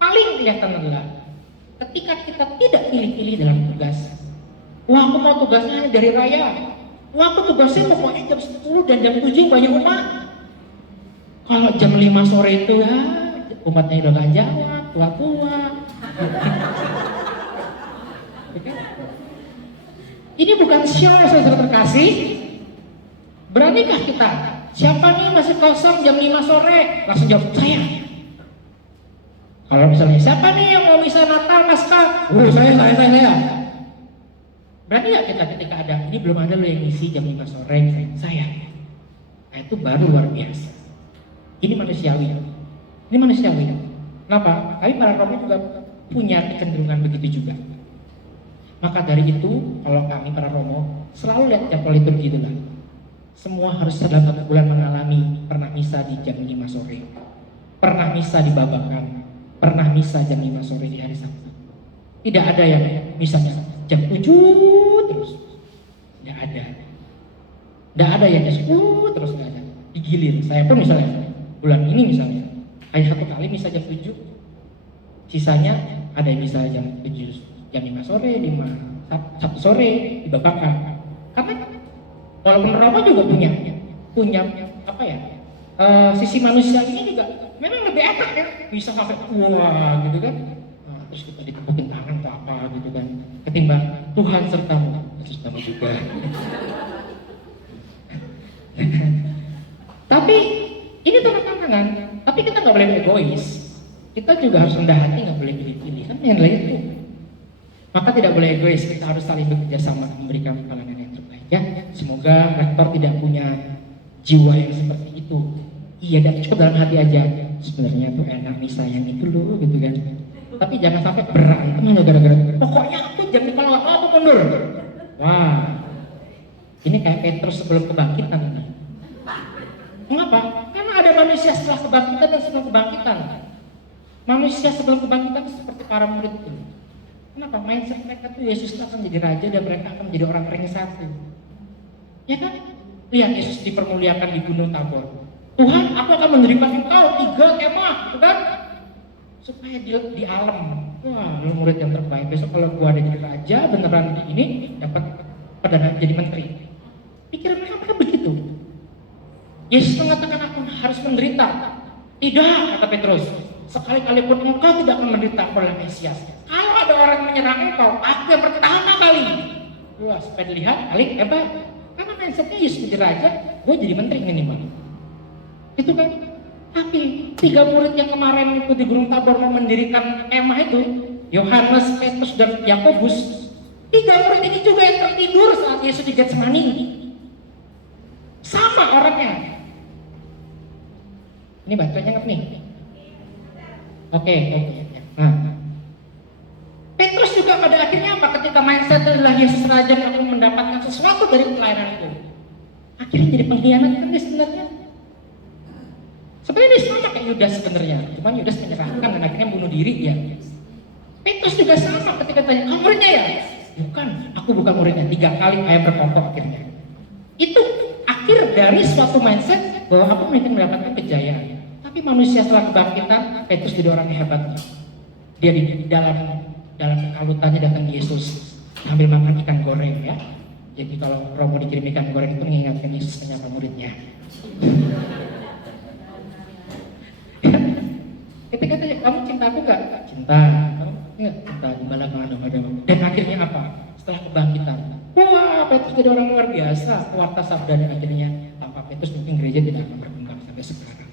paling kelihatan adalah ketika kita tidak pilih-pilih dalam tugas. Wah, aku mau tugasnya dari raya. Wah, aku tugasnya pokoknya jam 10 dan jam 7 banyak umat. Kalau jam 5 sore itu ya umatnya udah gak jawab, tua-tua. Ini bukan show, saudara terkasih. Beranikah kita? Siapa nih masih kosong jam 5 sore? Langsung jawab, saya. Kalau misalnya, siapa nih yang mau misa Natal, Paskah? Saya. Berani gak kita ketika ada, ini belum ada lo yang ngisi jam 5 sore, saya. Nah itu baru luar biasa. Ini manusiawi. Kenapa? Tapi para romo juga punya kecenderungan begitu juga. Maka dari itu, kalau kami para romo selalu lihat jadwal liturgi itu lah. Semua harus dalam 1 bulan mengalami pernah misa di jam 5 sore, pernah misa di Babakan, pernah misa jam 5 sore di hari Sabtu. Tidak ada yang misalnya jam 7 terus. Tidak ada yang jam 10 terus, nggak ada. Digilir. Saya pun misalnya bulan ini misalnya hanya 1 kali misa jam 7. Sisanya ada yang misa jam 7, jam 5 sore, Sabtu sore di Babakan. Karena walaupun Romo juga punya apa ya, sisi manusia ini juga memang lebih enak ya, bisa sampai wah gitu kan. Nah, terus kita ditepukin tangan atau apa gitu kan, ketimbang Tuhan sertamu juga. Tapi ini tantangan, tapi kita nggak boleh egois. Kita juga harus rendah hati, nggak boleh pilih-pilih kan yang lain itu. Maka tidak boleh egois, kita harus saling bekerja sama memberikan pelayanan yang terbaik ya. Semoga rektor tidak punya jiwa yang seperti itu. Iya, dan cukup dalam hati aja. Sebenarnya tuh enak misa yang itu loh gitu kan. Tapi jangan sampai berantem hanya gara-gara pokoknya aku jam 5 kalau aku mundur. Wah, ini kayak Petrus sebelum kebangkitan ini. Mengapa? Karena ada manusia setelah kebangkitan dan sebelum kebangkitan. Manusia sebelum kebangkitan seperti para murid itu. Kenapa? Mindset mereka tuh Yesus akan menjadi raja dan mereka akan menjadi orang ring satu. Ya kan? Lihat Yesus dipermuliakan di Gunung Tabor. Tuhan, aku akan menerima engkau 3 kemah, kan? Supaya di alam. Wah, lu murid yang terbaik. Besok kalau gua ada jadi raja beneran di ini dapat perdana jadi menteri. Pikiran mereka begitu. Yesus mengatakan aku harus menderita. Tidak, kata Petrus. sekali-kali pun engkau tidak akan menderita oleh Mesias. Kalau ada orang menyerang engkau, aku yang pertama kali. Wah, supaya dilihat, kali hebat. Karena mindsetnya Yesus menjadi raja, gue jadi menteri minimal. Itu kan. Tapi 3 murid yang kemarin itu di Gunung Tabor mau mendirikan kemah itu, Yohanes, Petrus, dan Yakobus, 3 murid ini juga yang tertidur saat Yesus di Getsemani. Sama orangnya. Ini bacanya nggak nih? Oke. Nah, Petrus juga pada akhirnya apa? Ketika mindset adalah Yesus Raja yang akan mendapatkan sesuatu dari pelayanan itu, akhirnya jadi pengkhianat kan dia sebenarnya. Sebenarnya dia sama kayak Yudas sebenarnya, cuma Yudas menyerahkan dan akhirnya bunuh diri dia. Petrus juga sama ketika tanya, kamu muridnya ya? Bukan, aku bukan muridnya. 3 kali ayam berkokok akhirnya. Itu akhir dari suatu mindset bahwa aku mungkin mendapatkan kejayaan. Tapi manusia setelah kebangkitan, Petrus jadi orang yang hebat. Dia di dalam kekalutannya datang Yesus sambil makan ikan goreng ya. Jadi kalau Romo dikirim ikan goreng itu mengingatkan Yesus menyapa muridnya. Ketika tanya, kamu cinta aku gak? Cinta. Kamu ingat? Cinta di malam ada. Dan akhirnya apa? Setelah kebangkitan, wah Petrus jadi orang luar biasa. Warta sabda dan akhirnya tanpa Petrus mungkin gereja tidak akan berkembang sampai sekarang.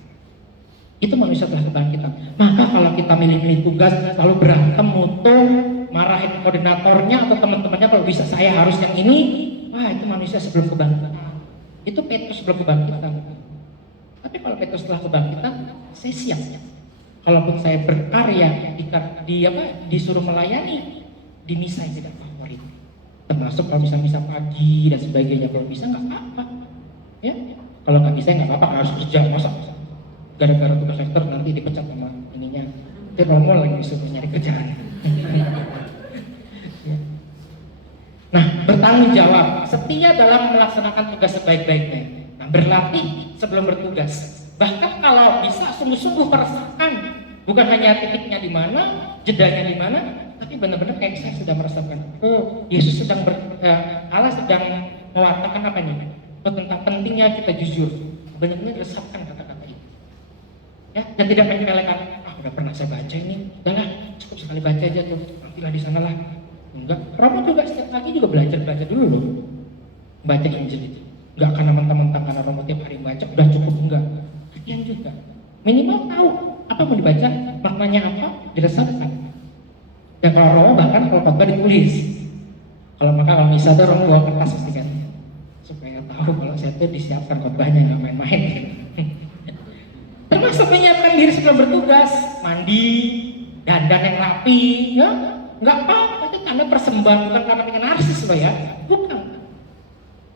Itu manusia setelah kebangkitan. Maka kalau kita milih-milih tugas lalu berantem, mutung, marahin koordinatornya atau teman-temannya kalau bisa saya harus yang ini, wah itu manusia sebelum kebangkitan. Itu Petrus sebelum kebangkitan. Tapi kalau Petrus setelah kebangkitan, saya siap. Kalaupun saya berkarya disuruh melayani di misa yang tidak favorit, termasuk kalau misa pagi dan sebagainya, kalau bisa nggak apa-apa, ya. Kalau nggak bisa nggak apa-apa, harus kerja, masa gara-gara tugas rektor nanti dipecat sama ininya, nanti Romo lagi disuruh nyari kerjaan. Nah, bertanggung jawab, setia dalam melaksanakan tugas sebaik-baiknya. Nah, berlatih sebelum bertugas. Bahkan kalau bisa sungguh-sungguh merasakan, bukan hanya titiknya di mana, jedanya di mana, tapi benar-benar kayak saya sudah merasakan. Oh, Yesus Allah sedang mewartakan apa nih? Oh, tentang pentingnya kita jujur. Benar-benar resapkan kata-kata itu. Ya, dan tidak menyepelekan. Udah pernah saya baca ini, udahlah cukup sekali baca aja tuh, nantilah di sana lah. Enggak, Romo juga setiap pagi juga belajar dulu loh, baca Injil itu. Enggak karena mentang-mentang karena Romo tiap hari baca udah cukup, enggak. Kalian juga minimal tahu apa mau dibaca, maknanya apa, diresapkan. Dan kalau Romo bahkan kalau khotbah ditulis. Kalau misal tuh Romo bawa kertas pasti kan, supaya tahu kalau saya tuh disiapkan khotbahnya, nggak main-main. Termasuk menyiapkan diri sebelum bertugas, mandi, dandan yang rapi, ya, nggak apa-apa, itu tanda persembahan, bukan karena pengen narsis loh ya, bukan.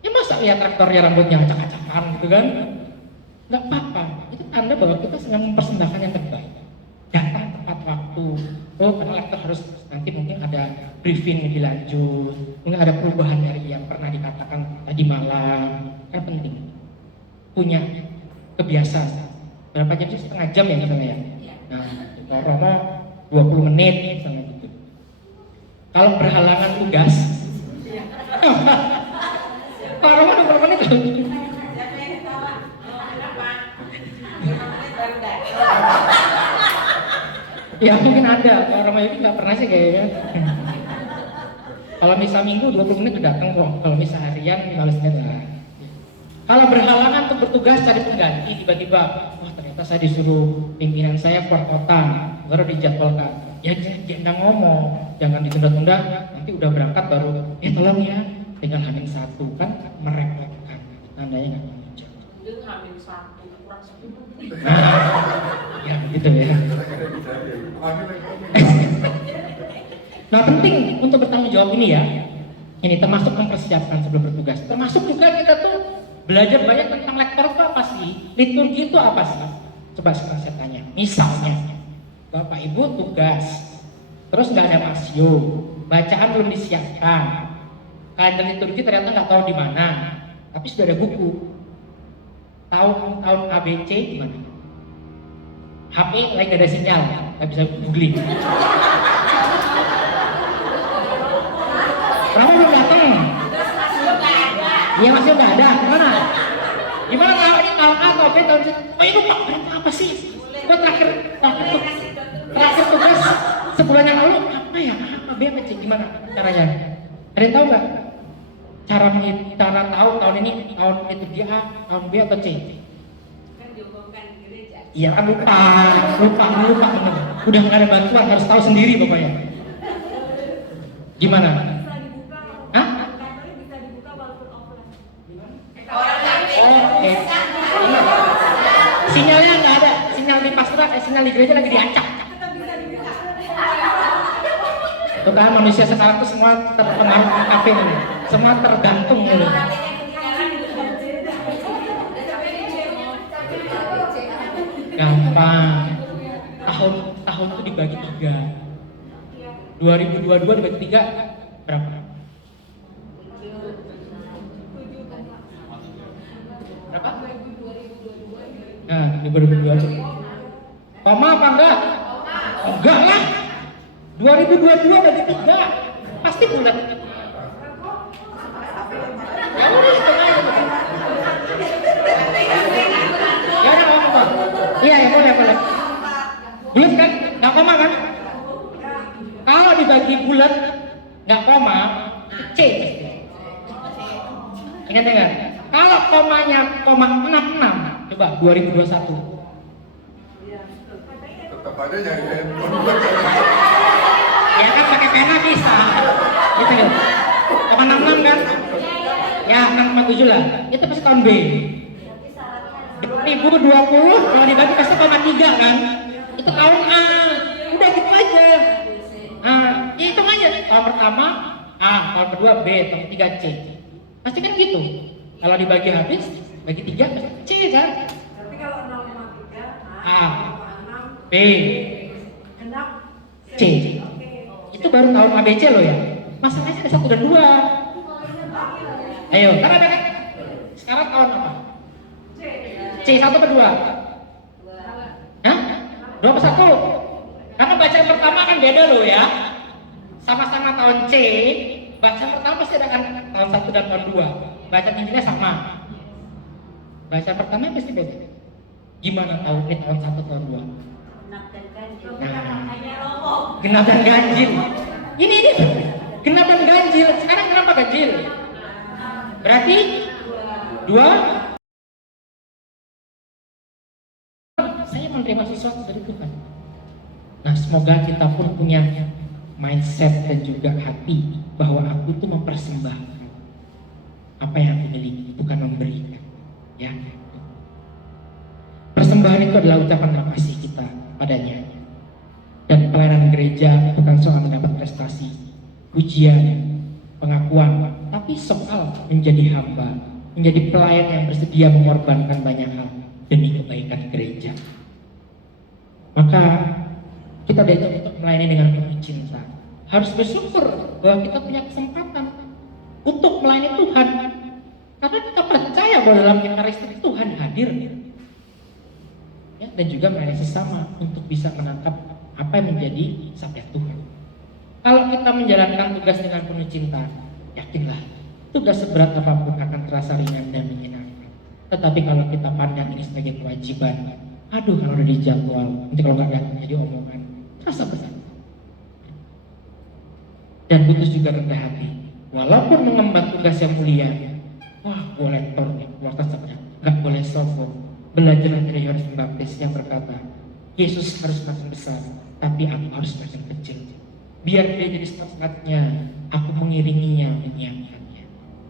Ya masa lihat traktornya rambutnya acak-acakan gitu kan, nggak apa-apa, itu tanda bahwa kita sedang mempersembahkan yang terbaik. Datang tepat waktu, karena lektor harus nanti mungkin ada briefing lebih lanjut, mungkin ada perubahan dari yang pernah dikatakan tadi malam, kan penting punya kebiasaan. Berapa jam sih? Setengah jam ya misalnya ya. Nah, kalau Romo 20 menit misalnya gitu. Kalau berhalangan tugas, Pak Romo 20 menit loh. Ya mungkin ada, kalau Romo itu nggak pernah sih kayaknya. Kalau misa minggu 20 menit udah datang kok. Kalau misa harian 15 menit lah. Kalau berhalangan untuk bertugas cari pengganti, tiba-tiba, wah ternyata saya disuruh pimpinan saya keluar kota, baru dijadwalkan. Ya jangan ngomong, jangan ditunda-tunda, nanti udah berangkat baru, tolong ya, tinggal hamil 1 kan merepotkan, tandanya nggak tanggung jawab. Hamil 1 kurang 10. Ya begitu ya. Nah penting untuk bertanggung jawab ini ya, ini termasuk mempersiapkan sebelum bertugas, termasuk juga kita tuh belajar banyak tentang lektor itu apa sih? Liturgi itu apa sih? Coba sekarang saya tanya. Misalnya, Bapak Ibu tugas, terus nggak ada masio, bacaan belum disiapkan, kalender liturgi ternyata nggak tahu di mana, tapi sudah ada buku. Tahun ABC di mana? HP lagi nggak ada sinyal, nggak bisa googling. Kamu belum datang? Iya masih nggak ada. Gimana tahu ini tahun A atau B tahun C? Oh itu Pak, apa sih? Gue terakhir tuh Terakhir tugas sebulan yang lalu apa ya? A, B, apa C? Gimana caranya? Ada yang tahu nggak? Cara tahu tahun ini tahun itu dia A, tahun B atau C? Iya kan lupa bener. Udah nggak ada bantuan, harus tahu sendiri pokoknya. Gimana? Hah? Oke. Sinyalnya nggak ada, sinyal di pastoral, sinyal di gereja lagi diacak. Tuh kan manusia sekarang tuh semua terpengaruh KP ini, semua tergantung gitu. Gampang. Tahun itu dibagi 3. 2022 dibagi 3 berapa? Berapa? Nah, 2022. Koma apa enggak? Enggak lah. 2022 bagi 3 pasti bulat. Ya udah hitung aja. Ya udah ngomong Pak. Iya ya boleh. Bulat kan? Nggak koma kan? Kalau dibagi bulat nggak koma, C. Ingat. Kalau komanya koma 66, coba 2021. Tetap aja nyari handphone. Ya kan pakai pena bisa. Gitu loh. Koma 66 kan? Ya 647 lah. Itu pasti tahun B. 2020 kalau dibagi pasti koma 3 kan? Itu tahun A. Udah gitu aja. Nah, hitung aja. Tahun pertama A, tahun kedua B, tahun ketiga C. Pasti kan gitu. Kalau dibagi habis, bagi 3 C kan? Tapi kalau 0,3 A, B, C. Itu baru tahun ABC loh ya. Masalahnya ada 1 dan 2. Ayo, kan ada kan? Sekarang tahun apa? C 1 atau 2? Hah? 2 atau 1? Karena bacaan pertama kan beda loh ya. Sama-sama tahun C, bacaan pertama pasti ada kan tahun 1 dan tahun 2. Bacaan intinya sama. Bacaan pertama pasti beda. Gimana tahu ini tahun 1 tahun 2? Genap dan ganjil. Ini genap dan ganjil. Sekarang kenapa ganjil? Berarti 2. Saya menerima sesuatu dari Tuhan. Nah, semoga kita pun punya mindset dan juga hati bahwa aku itu mempersembahkan apa yang aku miliki, bukan memberikan. Ya. Persembahan itu adalah ucapan terima kasih kita padanya. Dan pelayanan gereja bukan soal mendapat prestasi, pujian, pengakuan, tapi soal menjadi hamba, menjadi pelayan yang bersedia mengorbankan banyak hal demi kebaikan gereja. Maka kita diajak untuk melayani dengan penuh cinta. Harus bersyukur bahwa kita punya kesempatan untuk melayani Tuhan, karena kita percaya bahwa dalam Ekaristi Tuhan hadir. Ya, dan juga melayani sesama untuk bisa menangkap apa yang menjadi sabda Tuhan. Kalau kita menjalankan tugas dengan penuh cinta, yakinlah tugas seberat apapun akan terasa ringan dan menyenangkan. Tetapi kalau kita pandang ini sebagai kewajiban, aduh kalau udah dijadwal, nanti kalau nggak datang jadi omongan, terasa berat. Dan butuh juga rendah hati. Walaupun mengemban tugas yang mulia, wah boleh tornya, nggak boleh sombong. Belajarlah dari Yohanes Pembaptis yang berkata, Yesus harus makin besar, tapi aku harus makin kecil. Biar dia jadi setengahnya, aku mengiringinya, menyiapkannya.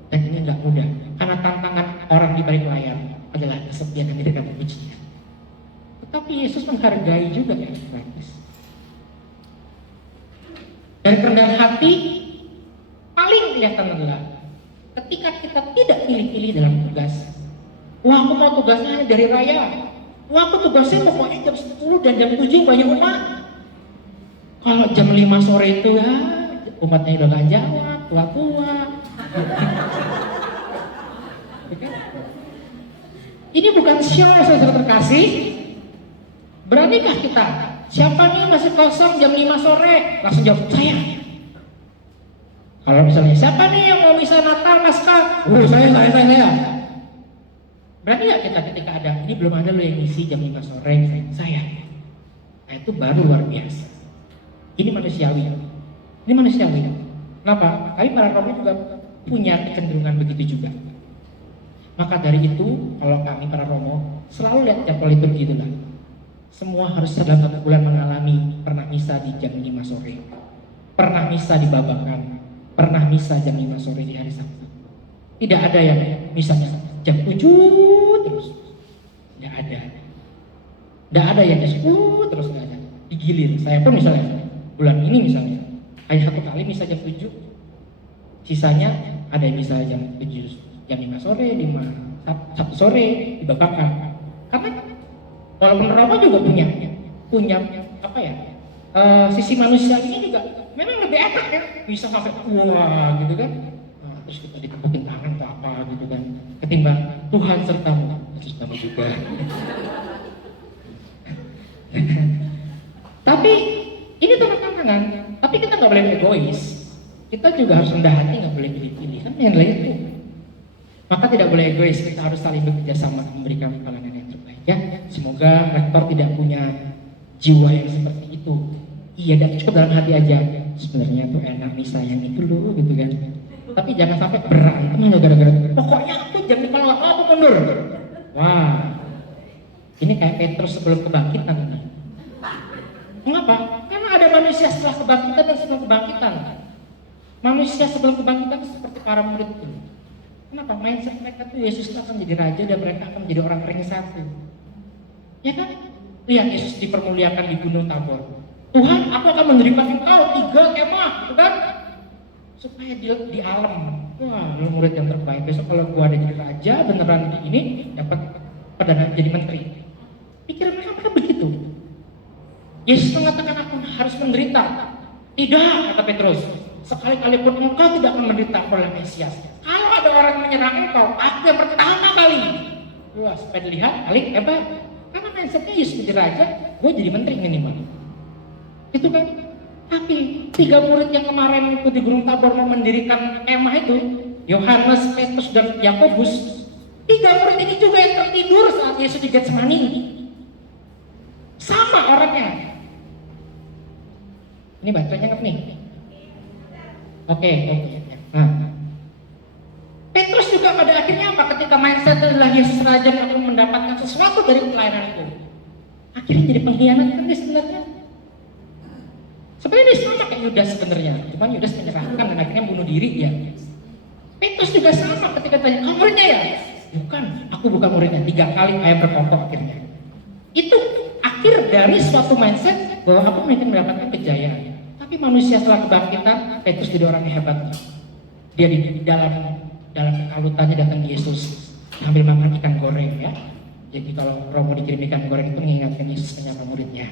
Dan ini nggak mudah, karena tantangan orang di balik layar adalah kesepian dan tidak dapat pujian. Tetapi Yesus menghargai juga yang gratis. Dan kerendahan hati paling kelihatan adalah ketika kita tidak pilih-pilih dalam tugas. Wah, aku mau tugasnya dari raya. Wah, aku tugasnya pokoknya jam 10 dan jam 7 banyak umat. Kalau jam 5 sore itu ya umatnya udah gak jawab, tua-tua. Ini bukan show, saudara terkasih. Beranikah kita? Siapa nih masih kosong jam 5 sore? Langsung jawab, saya. Kalau misalnya, siapa nih yang mau misa Natal, Paskah? Saya. Berani gak kita ketika ada, ini belum ada loh yang ngisi jam 5 sore, saya. Nah, itu baru luar biasa. Ini manusiawi. Ini manusiawi. Kenapa? Kami para Romo juga punya kecenderungan begitu juga. Maka dari itu, kalau kami para Romo selalu lihat jadwal liturgi itulah. Semua harus dalam 1 bulan mengalami pernah misa di jam 5 sore, pernah misa di Babakan, pernah misa jam 5 sore di hari Sabtu. Tidak ada yang misalnya jam 7 terus. Tidak ada. Tidak ada yang jam 10 terus, tidak ada. Digilir. Saya pun misalnya bulan ini misalnya hanya 1 kali misa jam 7. Sisanya ada yang misa jam 7, jam 5 sore, 1 sore di Babakan. Karena walaupun Romo juga punya apa ya? Sisi manusia ini juga memang lebih enak ya, bisa sampai wah gitu kan. Nah, terus kita ditepukin tangan atau apa gitu kan, ketimbang Tuhan sertamu juga. Tapi ini tantangan, tapi kita nggak boleh egois. Kita juga harus rendah hati, nggak boleh pilih-pilih kan yang lain itu. Maka tidak boleh egois, kita harus saling bekerja sama memberikan pelayanan yang terbaik ya. Semoga rektor tidak punya jiwa yang seperti itu. Iya, dan cukup dalam hati aja. Sebenarnya tuh enak misa yang itu loh gitu kan. Tapi jangan sampai berantem hanya gara-gara pokoknya aku jangan kalau nggak mau aku mundur. Wah, ini kayak Petrus sebelum kebangkitan ini. Mengapa? Karena ada manusia setelah kebangkitan dan sebelum kebangkitan. Manusia sebelum kebangkitan seperti para murid itu. Kenapa? Mindset mereka tuh Yesus akan jadi raja dan mereka akan menjadi orang ring satu. Ya kan? Lihat Yesus dipermuliakan di Gunung Tabor. Tuhan, aku akan menerima engkau 3 kemah, gitu kan? Supaya di alam. Wah, lu murid yang terbaik. Besok kalau gua ada jadi raja, beneran di ini dapat perdana jadi menteri. Pikiran mereka begitu. Yesus mengatakan aku harus menderita. Tidak, kata Petrus. Sekali-kali pun engkau tidak akan menderita oleh Mesias. Kalau ada orang menyerang engkau, aku yang pertama kali. Wah, supaya dilihat, alik hebat. Karena mindsetnya Yesus menjadi raja, gue jadi menteri minimal. Itu kan. Tapi 3 murid yang kemarin itu di Gunung Tabor mau mendirikan kemah itu, Yohanes, Petrus, dan Yakobus, 3 murid ini juga yang tertidur saat Yesus di Getsemani. Sama orangnya. Ini bacanya nggak nih? Oke. Nah, Petrus juga pada akhirnya apa? Ketika mindset adalah Yesus Raja yang akan mendapatkan sesuatu dari pelayanan itu, akhirnya jadi pengkhianat kan dia sebenarnya. Sebenarnya dia sama kayak Yudas sebenarnya, cuma Yudas menyerahkan dan akhirnya bunuh diri dia. Petrus juga sama ketika tanya, kamu muridnya ya? Bukan, aku bukan muridnya. 3 kali ayam berkokok akhirnya. Itu akhir dari suatu mindset bahwa aku mungkin mendapatkan kejayaan. Tapi manusia setelah kebangkitan, Petrus jadi orang yang hebat. Dia di dalam kekalutannya datang Yesus sambil makan ikan goreng ya. Jadi kalau Romo dikirim ikan goreng itu mengingatkan Yesus menyapa muridnya.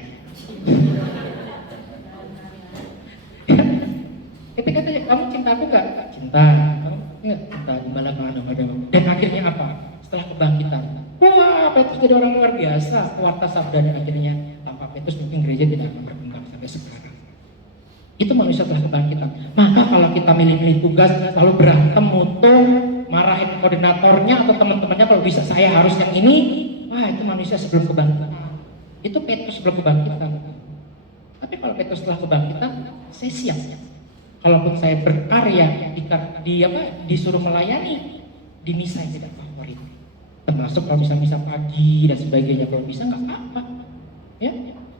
Ketika tanya, kamu cinta aku gak? Cinta. Kamu ingat cinta di mana mana. Dan akhirnya apa? Setelah kebangkitan, wah Petrus jadi orang luar biasa. Warta sabda dan akhirnya tanpa Petrus mungkin gereja tidak akan berkembang sampai sekarang. Itu manusia setelah kebangkitan. Maka kalau kita milih-milih tugas lalu berantem, mutung, marahin koordinatornya atau teman-temannya kalau bisa saya harus yang ini, wah itu manusia sebelum kebangkitan. Itu Petrus sebelum kebangkitan. Tapi kalau Petrus setelah kebangkitan, saya siap. Kalaupun saya berkarya disuruh melayani di misa yang tidak favorit, termasuk kalau bisa misa pagi dan sebagainya, kalau bisa nggak apa-apa, ya.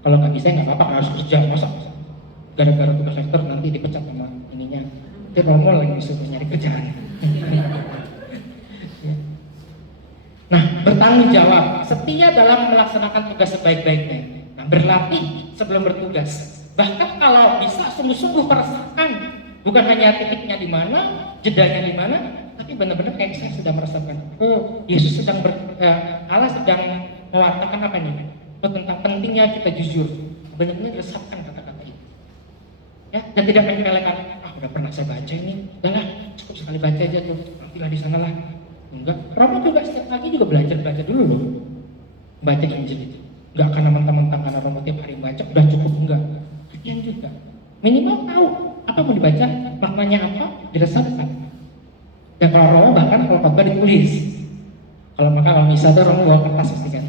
Kalau nggak bisa nggak apa-apa, harus kerja masa gara-gara tugas rektor nanti dipecat sama ininya. Nanti Romo lagi disuruh nyari kerjaan. Nah, bertanggung jawab, setia dalam melaksanakan tugas sebaik-baiknya. Nah, berlatih sebelum bertugas. Bahkan kalau bisa sungguh-sungguh merasakan, bukan hanya titiknya di mana, jedanya di mana, tapi benar-benar kayak saya sudah merasakan. Oh, Yesus sedang Allah sedang mewartakan apa nih? Oh, tentang pentingnya kita jujur. Benar-benar resapkan kata-kata itu. Ya, dan tidak menyepelekan. Udah pernah saya baca ini, udahlah cukup sekali baca aja tuh, nantilah di sana lah. Enggak, Romo juga setiap pagi juga belajar dulu loh, baca Injil itu. Enggak karena mentang-mentang karena Romo tiap hari baca udah cukup, enggak. Yang juga minimal tahu apa mau dibaca, maknanya apa, diresapkan. Dan kalau Romo bahkan kalau khotbah ditulis. Kalau misa tuh Romo bawa kertas pasti kan,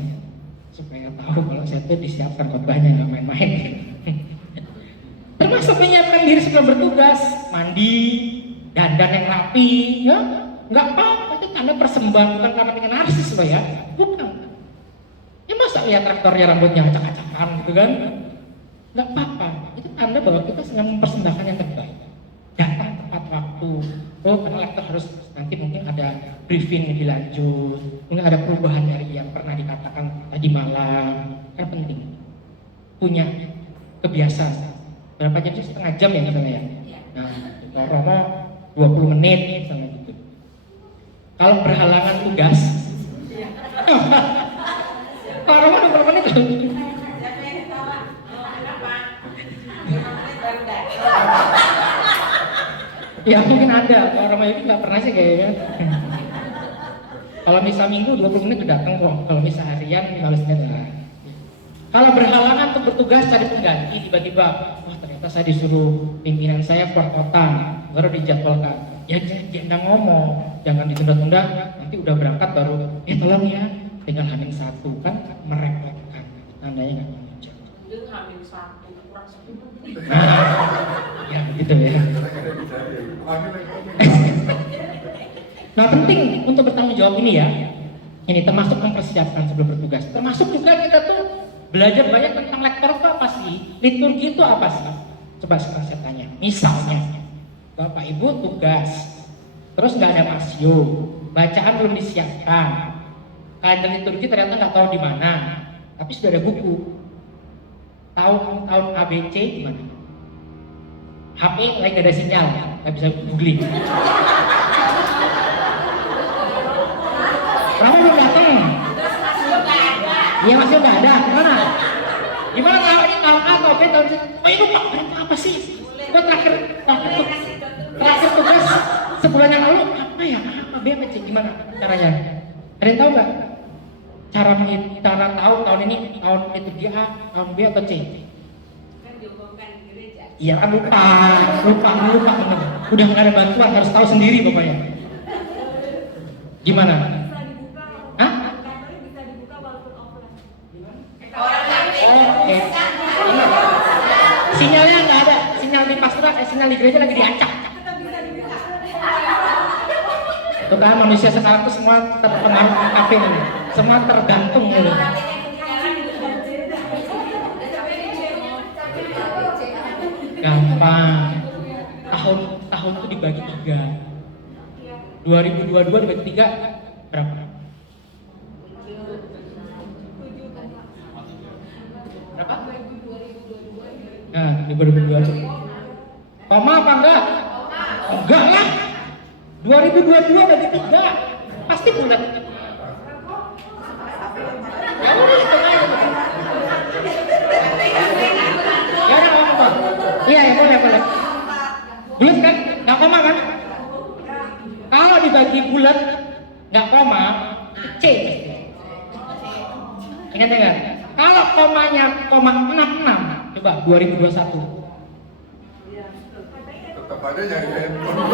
supaya tahu Oh, kalau saya tuh disiapkan khotbahnya nggak main-main. Termasuk menyiapkan diri sebelum bertugas, mandi, dandan yang rapi, ya nggak apa-apa, itu tanda persembahan, bukan karena pengen narsis loh ya, bukan. Ya masa lihat traktornya rambutnya acak-acakan gitu kan, nggak apa-apa, itu tanda bahwa kita sedang mempersembahkan yang terbaik. Datang tepat waktu. Oh, karena lektor harus nanti mungkin ada briefing lebih lanjut, mungkin ada perubahan dari yang pernah dikatakan tadi malam, kan penting punya kebiasaan. Berapa jam sih? Setengah jam ya misalnya ya. Nah, Romo 20 menit sama gitu. Kalau berhalangan tugas, kalau Romo 20 menit loh. Ya mungkin ada, kalau Romo ini nggak pernah sih kayaknya. Kalau misa minggu 20 menit udah datang kok. Kalau misa harian 15 menit lah. Kalau berhalangan untuk bertugas cari pengganti, tiba-tiba, wah ternyata saya disuruh pimpinan saya keluar kota, baru dijadwalkan. Ya jangan ngomong, jangan ditunda-tunda, nanti udah berangkat baru, tolong ya, tinggal hamil 1 kan merepotkan, tandanya nggak ngomong. Itu hamil 1 kurang 10. Ya begitu ya. Nah penting untuk bertanggung jawab ini ya, ini termasuk mempersiapkan sebelum bertugas, termasuk juga kita tuh belajar banyak tentang lektor itu apa sih? Liturgi itu apa sih? Coba sekarang saya tanya. Misalnya, Bapak Ibu tugas, terus nggak ada masio, bacaan belum disiapkan, kalender liturgi ternyata nggak tahu di mana, tapi sudah ada buku. Tahun ABC gimana? HP lagi nggak ada sinyal, nggak bisa googling. Kamu belum datang? Iya masih nggak ada. Gimana? Gimana tahu ini tahun A atau B tahun C? Oh itu Pak, apa sih? Gue terakhir tugas sebulan yang lalu apa ya? Apa B apa C? Gimana caranya? Ada yang tahu nggak? Cara tahu tahun ini tahun liturgi A, tahun B atau C? Iya kan lupa bener. Udah nggak ada bantuan, harus tahu sendiri bapaknya. Gimana? Hah? Oke. Sinyalnya nggak ada, sinyal di pastoral, sinyal di gereja lagi diacak. Tuh kan manusia sekarang tuh semua terpengaruh HP ini, semua tergantung ini. Gampang. Tahun tuh dibagi 3. 2022 dibagi 3 berapa? Berapa? Nah, 2022. Koma apa enggak? Enggak lah. 2022 bagi 3 pasti bulat. Ya udah itu aja. Ya udah ngomong Pak. Iya ya boleh. Bulat kan? Nggak koma kan? Kalau dibagi bulat nggak koma, C. Ingat enggak? Kalau komanya koma 66, coba 2021. Tetap aja nyari handphone.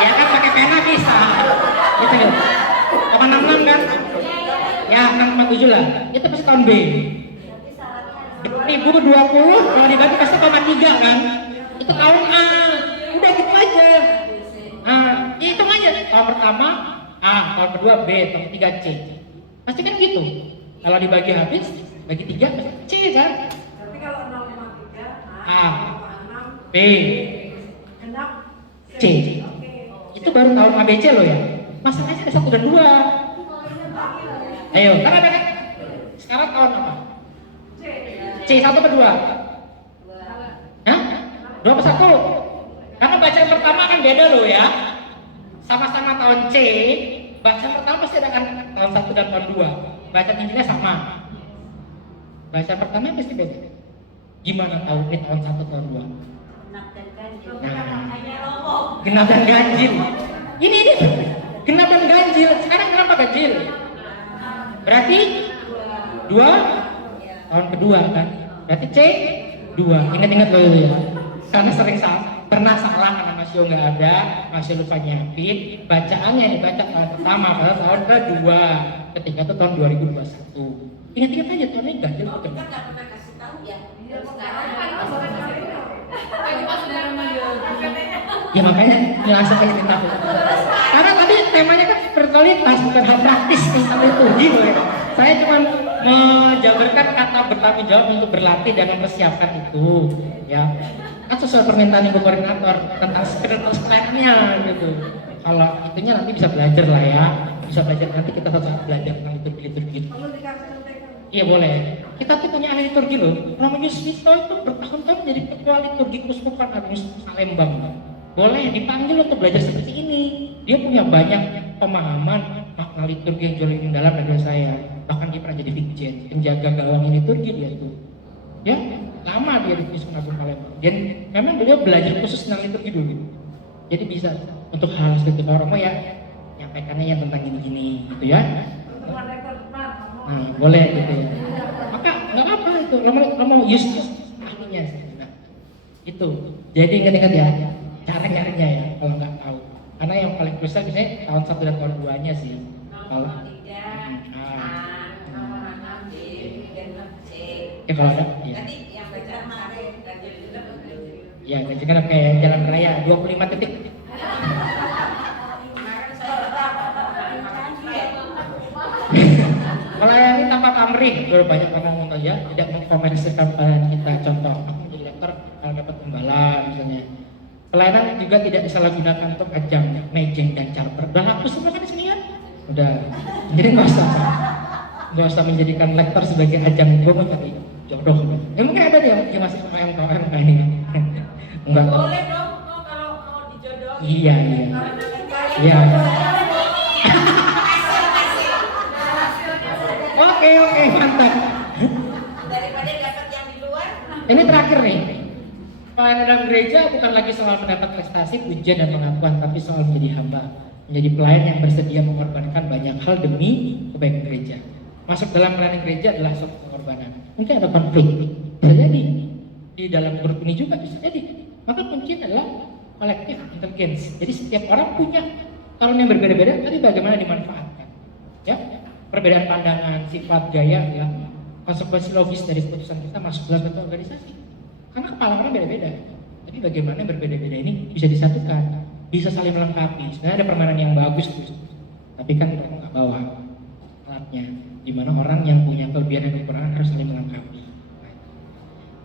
Ya kan pakai pena bisa. Gitu ya. Koma 66 kan? Ya 647 lah. Itu pasti tahun B. 2020 kalau dibagi pasti koma 3 kan? Itu tahun A. Udah gitu aja. Nah, hitung aja. Tahun pertama A, tahun kedua B, tahun ketiga C. Pasti kan gitu. Kalau dibagi habis, bagi 3 pasti C kan? Tapi kalau 0,3 A, B, genap C. Itu baru tahun ABC loh ya. Masalahnya ada 1 dan 2. Ayo, kan ada kan? Sekarang tahun apa? C 1 atau 2? Hah? 2 atau 1? Karena bacaan pertama kan beda loh ya. Sama-sama tahun C, bacaan pertama pasti ada kan tahun 1 dan tahun 2. Bacaan intinya sama. Bacaan pertama pasti beda. Gimana tahu ini tahun 1 tahun 2? Nah, genap dan ganjil. Ini genap dan ganjil. Sekarang kenapa ganjil? Berarti 2 tahun kedua kan? Berarti C 2. Ingat-ingat loh ya. Karena sering pernah salah karena masih nggak ada, masih lupa nyiapin. Bacaannya dibaca tahun pertama, padahal tahun kedua. Ketika itu tahun 2021. Ingat-ingat aja tahunnya ganjil Oh, betul. kita nggak pernah kasih tahu ya. Sekarang Ya makanya langsung kasih tahu. Karena tadi temanya kan spiritualitas bukan hal praktis tentang liturgi. Saya cuma menjabarkan kata bertanggung jawab untuk berlatih dan mempersiapkan itu, ya. Kan sesuai permintaan ibu koordinator tentang spiritualitasnya gitu. Kalau itunya nanti bisa belajar lah ya, bisa belajar nanti kita tetap belajar tentang liturgi. Perlu dikasih contekan. Iya boleh. Kita tuh punya ahli liturgi loh. Romo Yusmito itu bertahun-tahun jadi ketua liturgi Kuskupan Agung Palembang. Boleh dipanggil untuk belajar seperti ini. Dia punya banyak pemahaman makna liturgi yang jauh lebih dalam daripada saya. Bahkan dia pernah jadi vikjen, penjaga gawang liturgi dia tuh. Ya, lama dia di Kuskupan Agung Palembang. Dan memang beliau belajar khusus tentang liturgi dulu. Jadi bisa untuk hal seperti itu Romo ya, nyampaikannya yang tentang ini gitu ya. Pertemuan rektor depan. Nah, boleh gitu ya. Maka nggak apa itu, lo mau Yustus ahlinya sih. Nah, itu. Jadi ingat-ingat ya, cara-caranya ya kalau nggak tahu. Karena yang paling besar biasanya tahun 1 dan tahun 2-nya sih. Kalau ya kalau ada, ya. Tadi yang baca kemarin ganjil juga Ya, ganjil genap kayak jalan raya 25 titik. kemarin saya Melayani tanpa pamrih, baru banyak orang ngomong aja, tidak mengkomersikan pelayanan kita. Contoh, aku menjadi lektor kalau dapat imbalan misalnya. Pelayanan juga tidak disalahgunakan untuk ajang, mejeng dan charter. Udah hapus semua kan di sini kan? Udah. Jadi nggak usah menjadikan lektor sebagai ajang gue mau cari jodoh. Ya mungkin ada yang masih sama yang kawan ini. Enggak. boleh dong kalau mau dijodohin. Iya. Iya. Oke, mantap. Daripada dapat yang di luar. Ini terakhir nih. Pelayanan dalam gereja bukan lagi soal mendapat prestasi, pujian dan pengakuan, tapi soal menjadi hamba, menjadi pelayan yang bersedia mengorbankan banyak hal demi kebaikan gereja. Masuk dalam pelayanan gereja adalah suatu pengorbanan. Mungkin ada konflik, bisa jadi di dalam grup ini juga bisa jadi. Maka kuncinya adalah kolektif intelligence. Jadi setiap orang punya karunia yang berbeda-beda, tapi bagaimana dimanfaatkan. Ya, perbedaan pandangan, sifat, gaya, ya, konsekuensi logis dari keputusan kita masuk dalam satu organisasi. Karena kepala orang beda-beda, tapi bagaimana yang berbeda-beda ini bisa disatukan, bisa saling melengkapi. Sebenarnya ada permainan yang bagus tuh, tapi kan kita nggak bawa alatnya. Dimana orang yang punya kelebihan dan kekurangan harus saling melengkapi. Nah,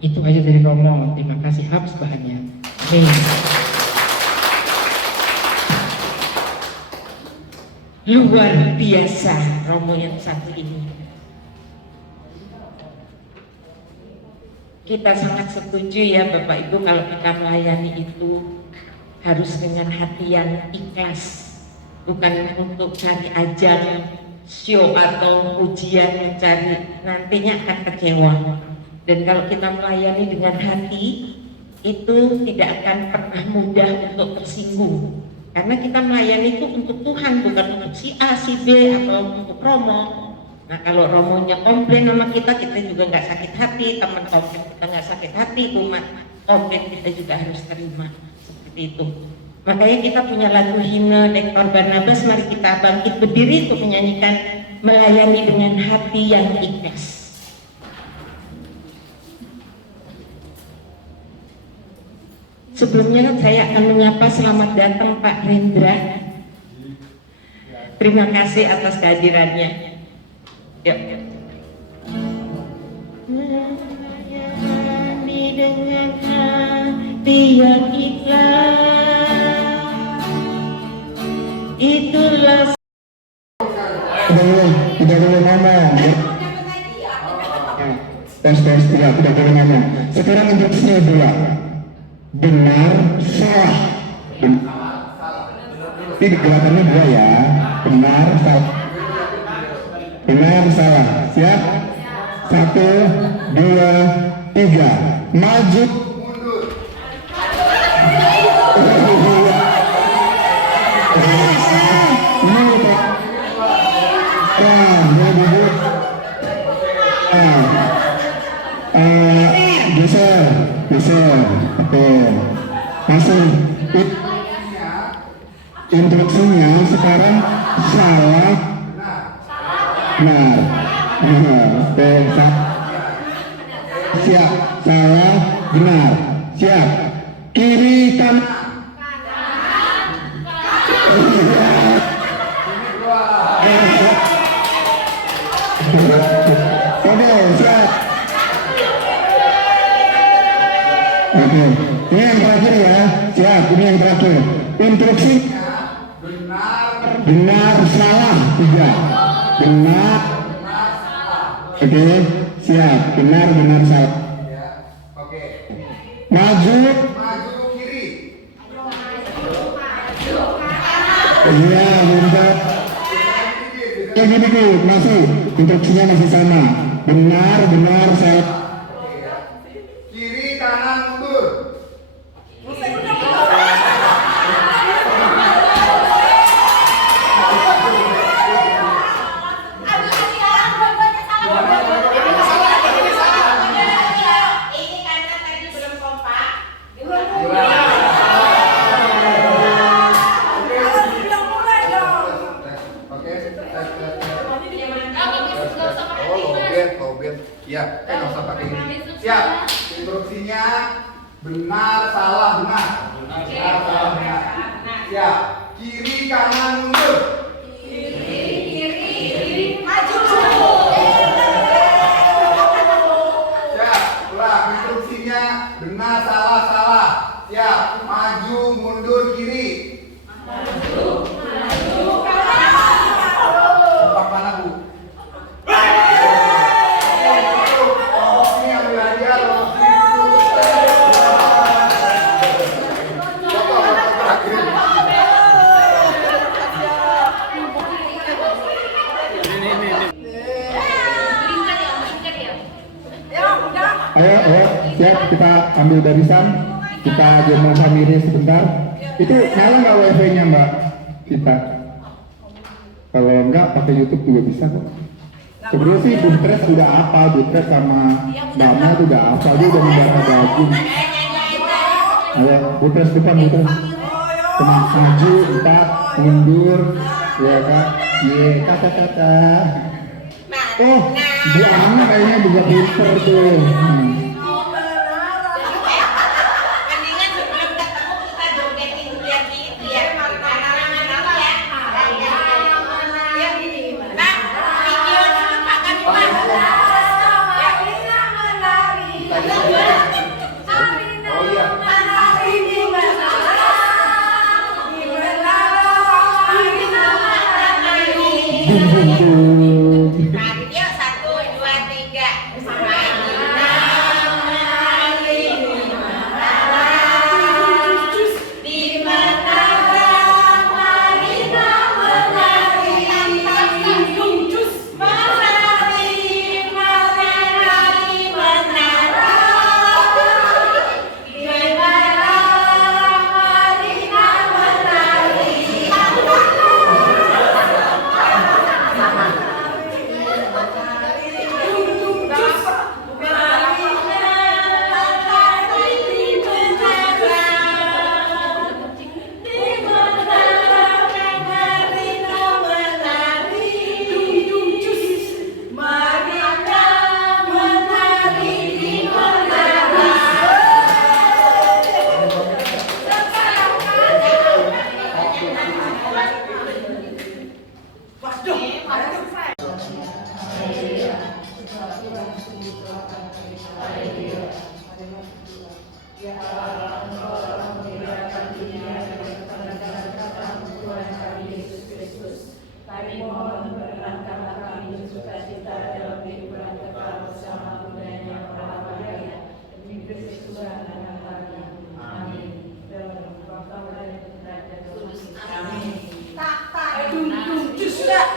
itu aja dari Romo. Terima kasih Habs bahannya. Amin. Luar biasa Romo yang satu ini. Kita sangat setuju ya Bapak Ibu kalau kita melayani itu harus dengan hati yang ikhlas, bukan untuk cari ajang, show atau pujian yang cari nantinya akan kecewa. Dan kalau kita melayani dengan hati itu tidak akan pernah mudah untuk tersinggung. Karena kita melayani itu untuk Tuhan, bukan untuk si A, si B, atau untuk Romo. Nah kalau Romonya komplain sama kita juga nggak sakit hati, teman komplain kita nggak sakit hati, umat komplain kita juga harus terima. Seperti itu. Makanya kita punya lagu himne Lektor Barnabas, mari kita bangkit berdiri untuk menyanyikan melayani dengan hati yang ikhlas. Sebelumnya saya akan menyapa selamat datang Pak Rendra. Terima kasih atas kehadirannya. Yuk. Melayani dengan hati yang ikhlas, itulah tidak boleh nama. Tes tidak boleh nama. Sekarang instruksinya dua. Benar, salah. Ini gerakannya dua ya. Benar, salah. Benar, salah. Siap? 1, 2, 3. Maju. Geser, oke. Masih instruksinya sekarang salah, benar. Siap, salah, benar. Siap. Kiri, kanan. Oke, siap. Oke, ini yang terakhir ya. Siap, ini yang terakhir. Instruksi. Benar, salah, 3. Benar. Oke, siap. Benar, salah. Oke. Maju. Kiri. Iya, bentar. Dikit, masih. Instruksinya masih sama. Benar, salah. Kiri, kanan, mundur. Ini karena tadi belum kompak. Oke. Lobet. Ya, nggak usah pakai ini. Siap. Instruksinya benar, salah, benar. Benar, salah, benar. Siap. Kiri, kanan, mundur. Siap. Ulang. Instruksinya benar, salah, salah. Siap. Maju, mundur, kiri. Tempat mana, Bu? Ini ambil hadiah loh. Ayo, siap, kita ambil barisan. Kita jempol family sebentar. Itu nyala nggak wifi-nya Mbak? Kita. Kalau enggak pakai YouTube juga bisa kok. Sebenarnya sih Buntres udah apa, Buntres sama Mbak Mel tuh udah apa, dia udah mendarah daging. Ayo, Buntres depan, Buntres. Teman maju, 4, mundur, ya kak, ye, kata. Oh, dia anak kayaknya juga pinter tuh. Mendingan sebelum ketemu kita jogetin dia gitu ya. Nah, video dulu Pak kan Oh iya. Yuk 1, 2, 3.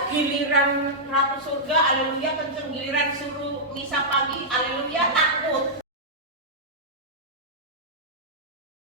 Giliran ratu surga, aleluya kenceng, giliran suruh misa pagi, aleluya takut.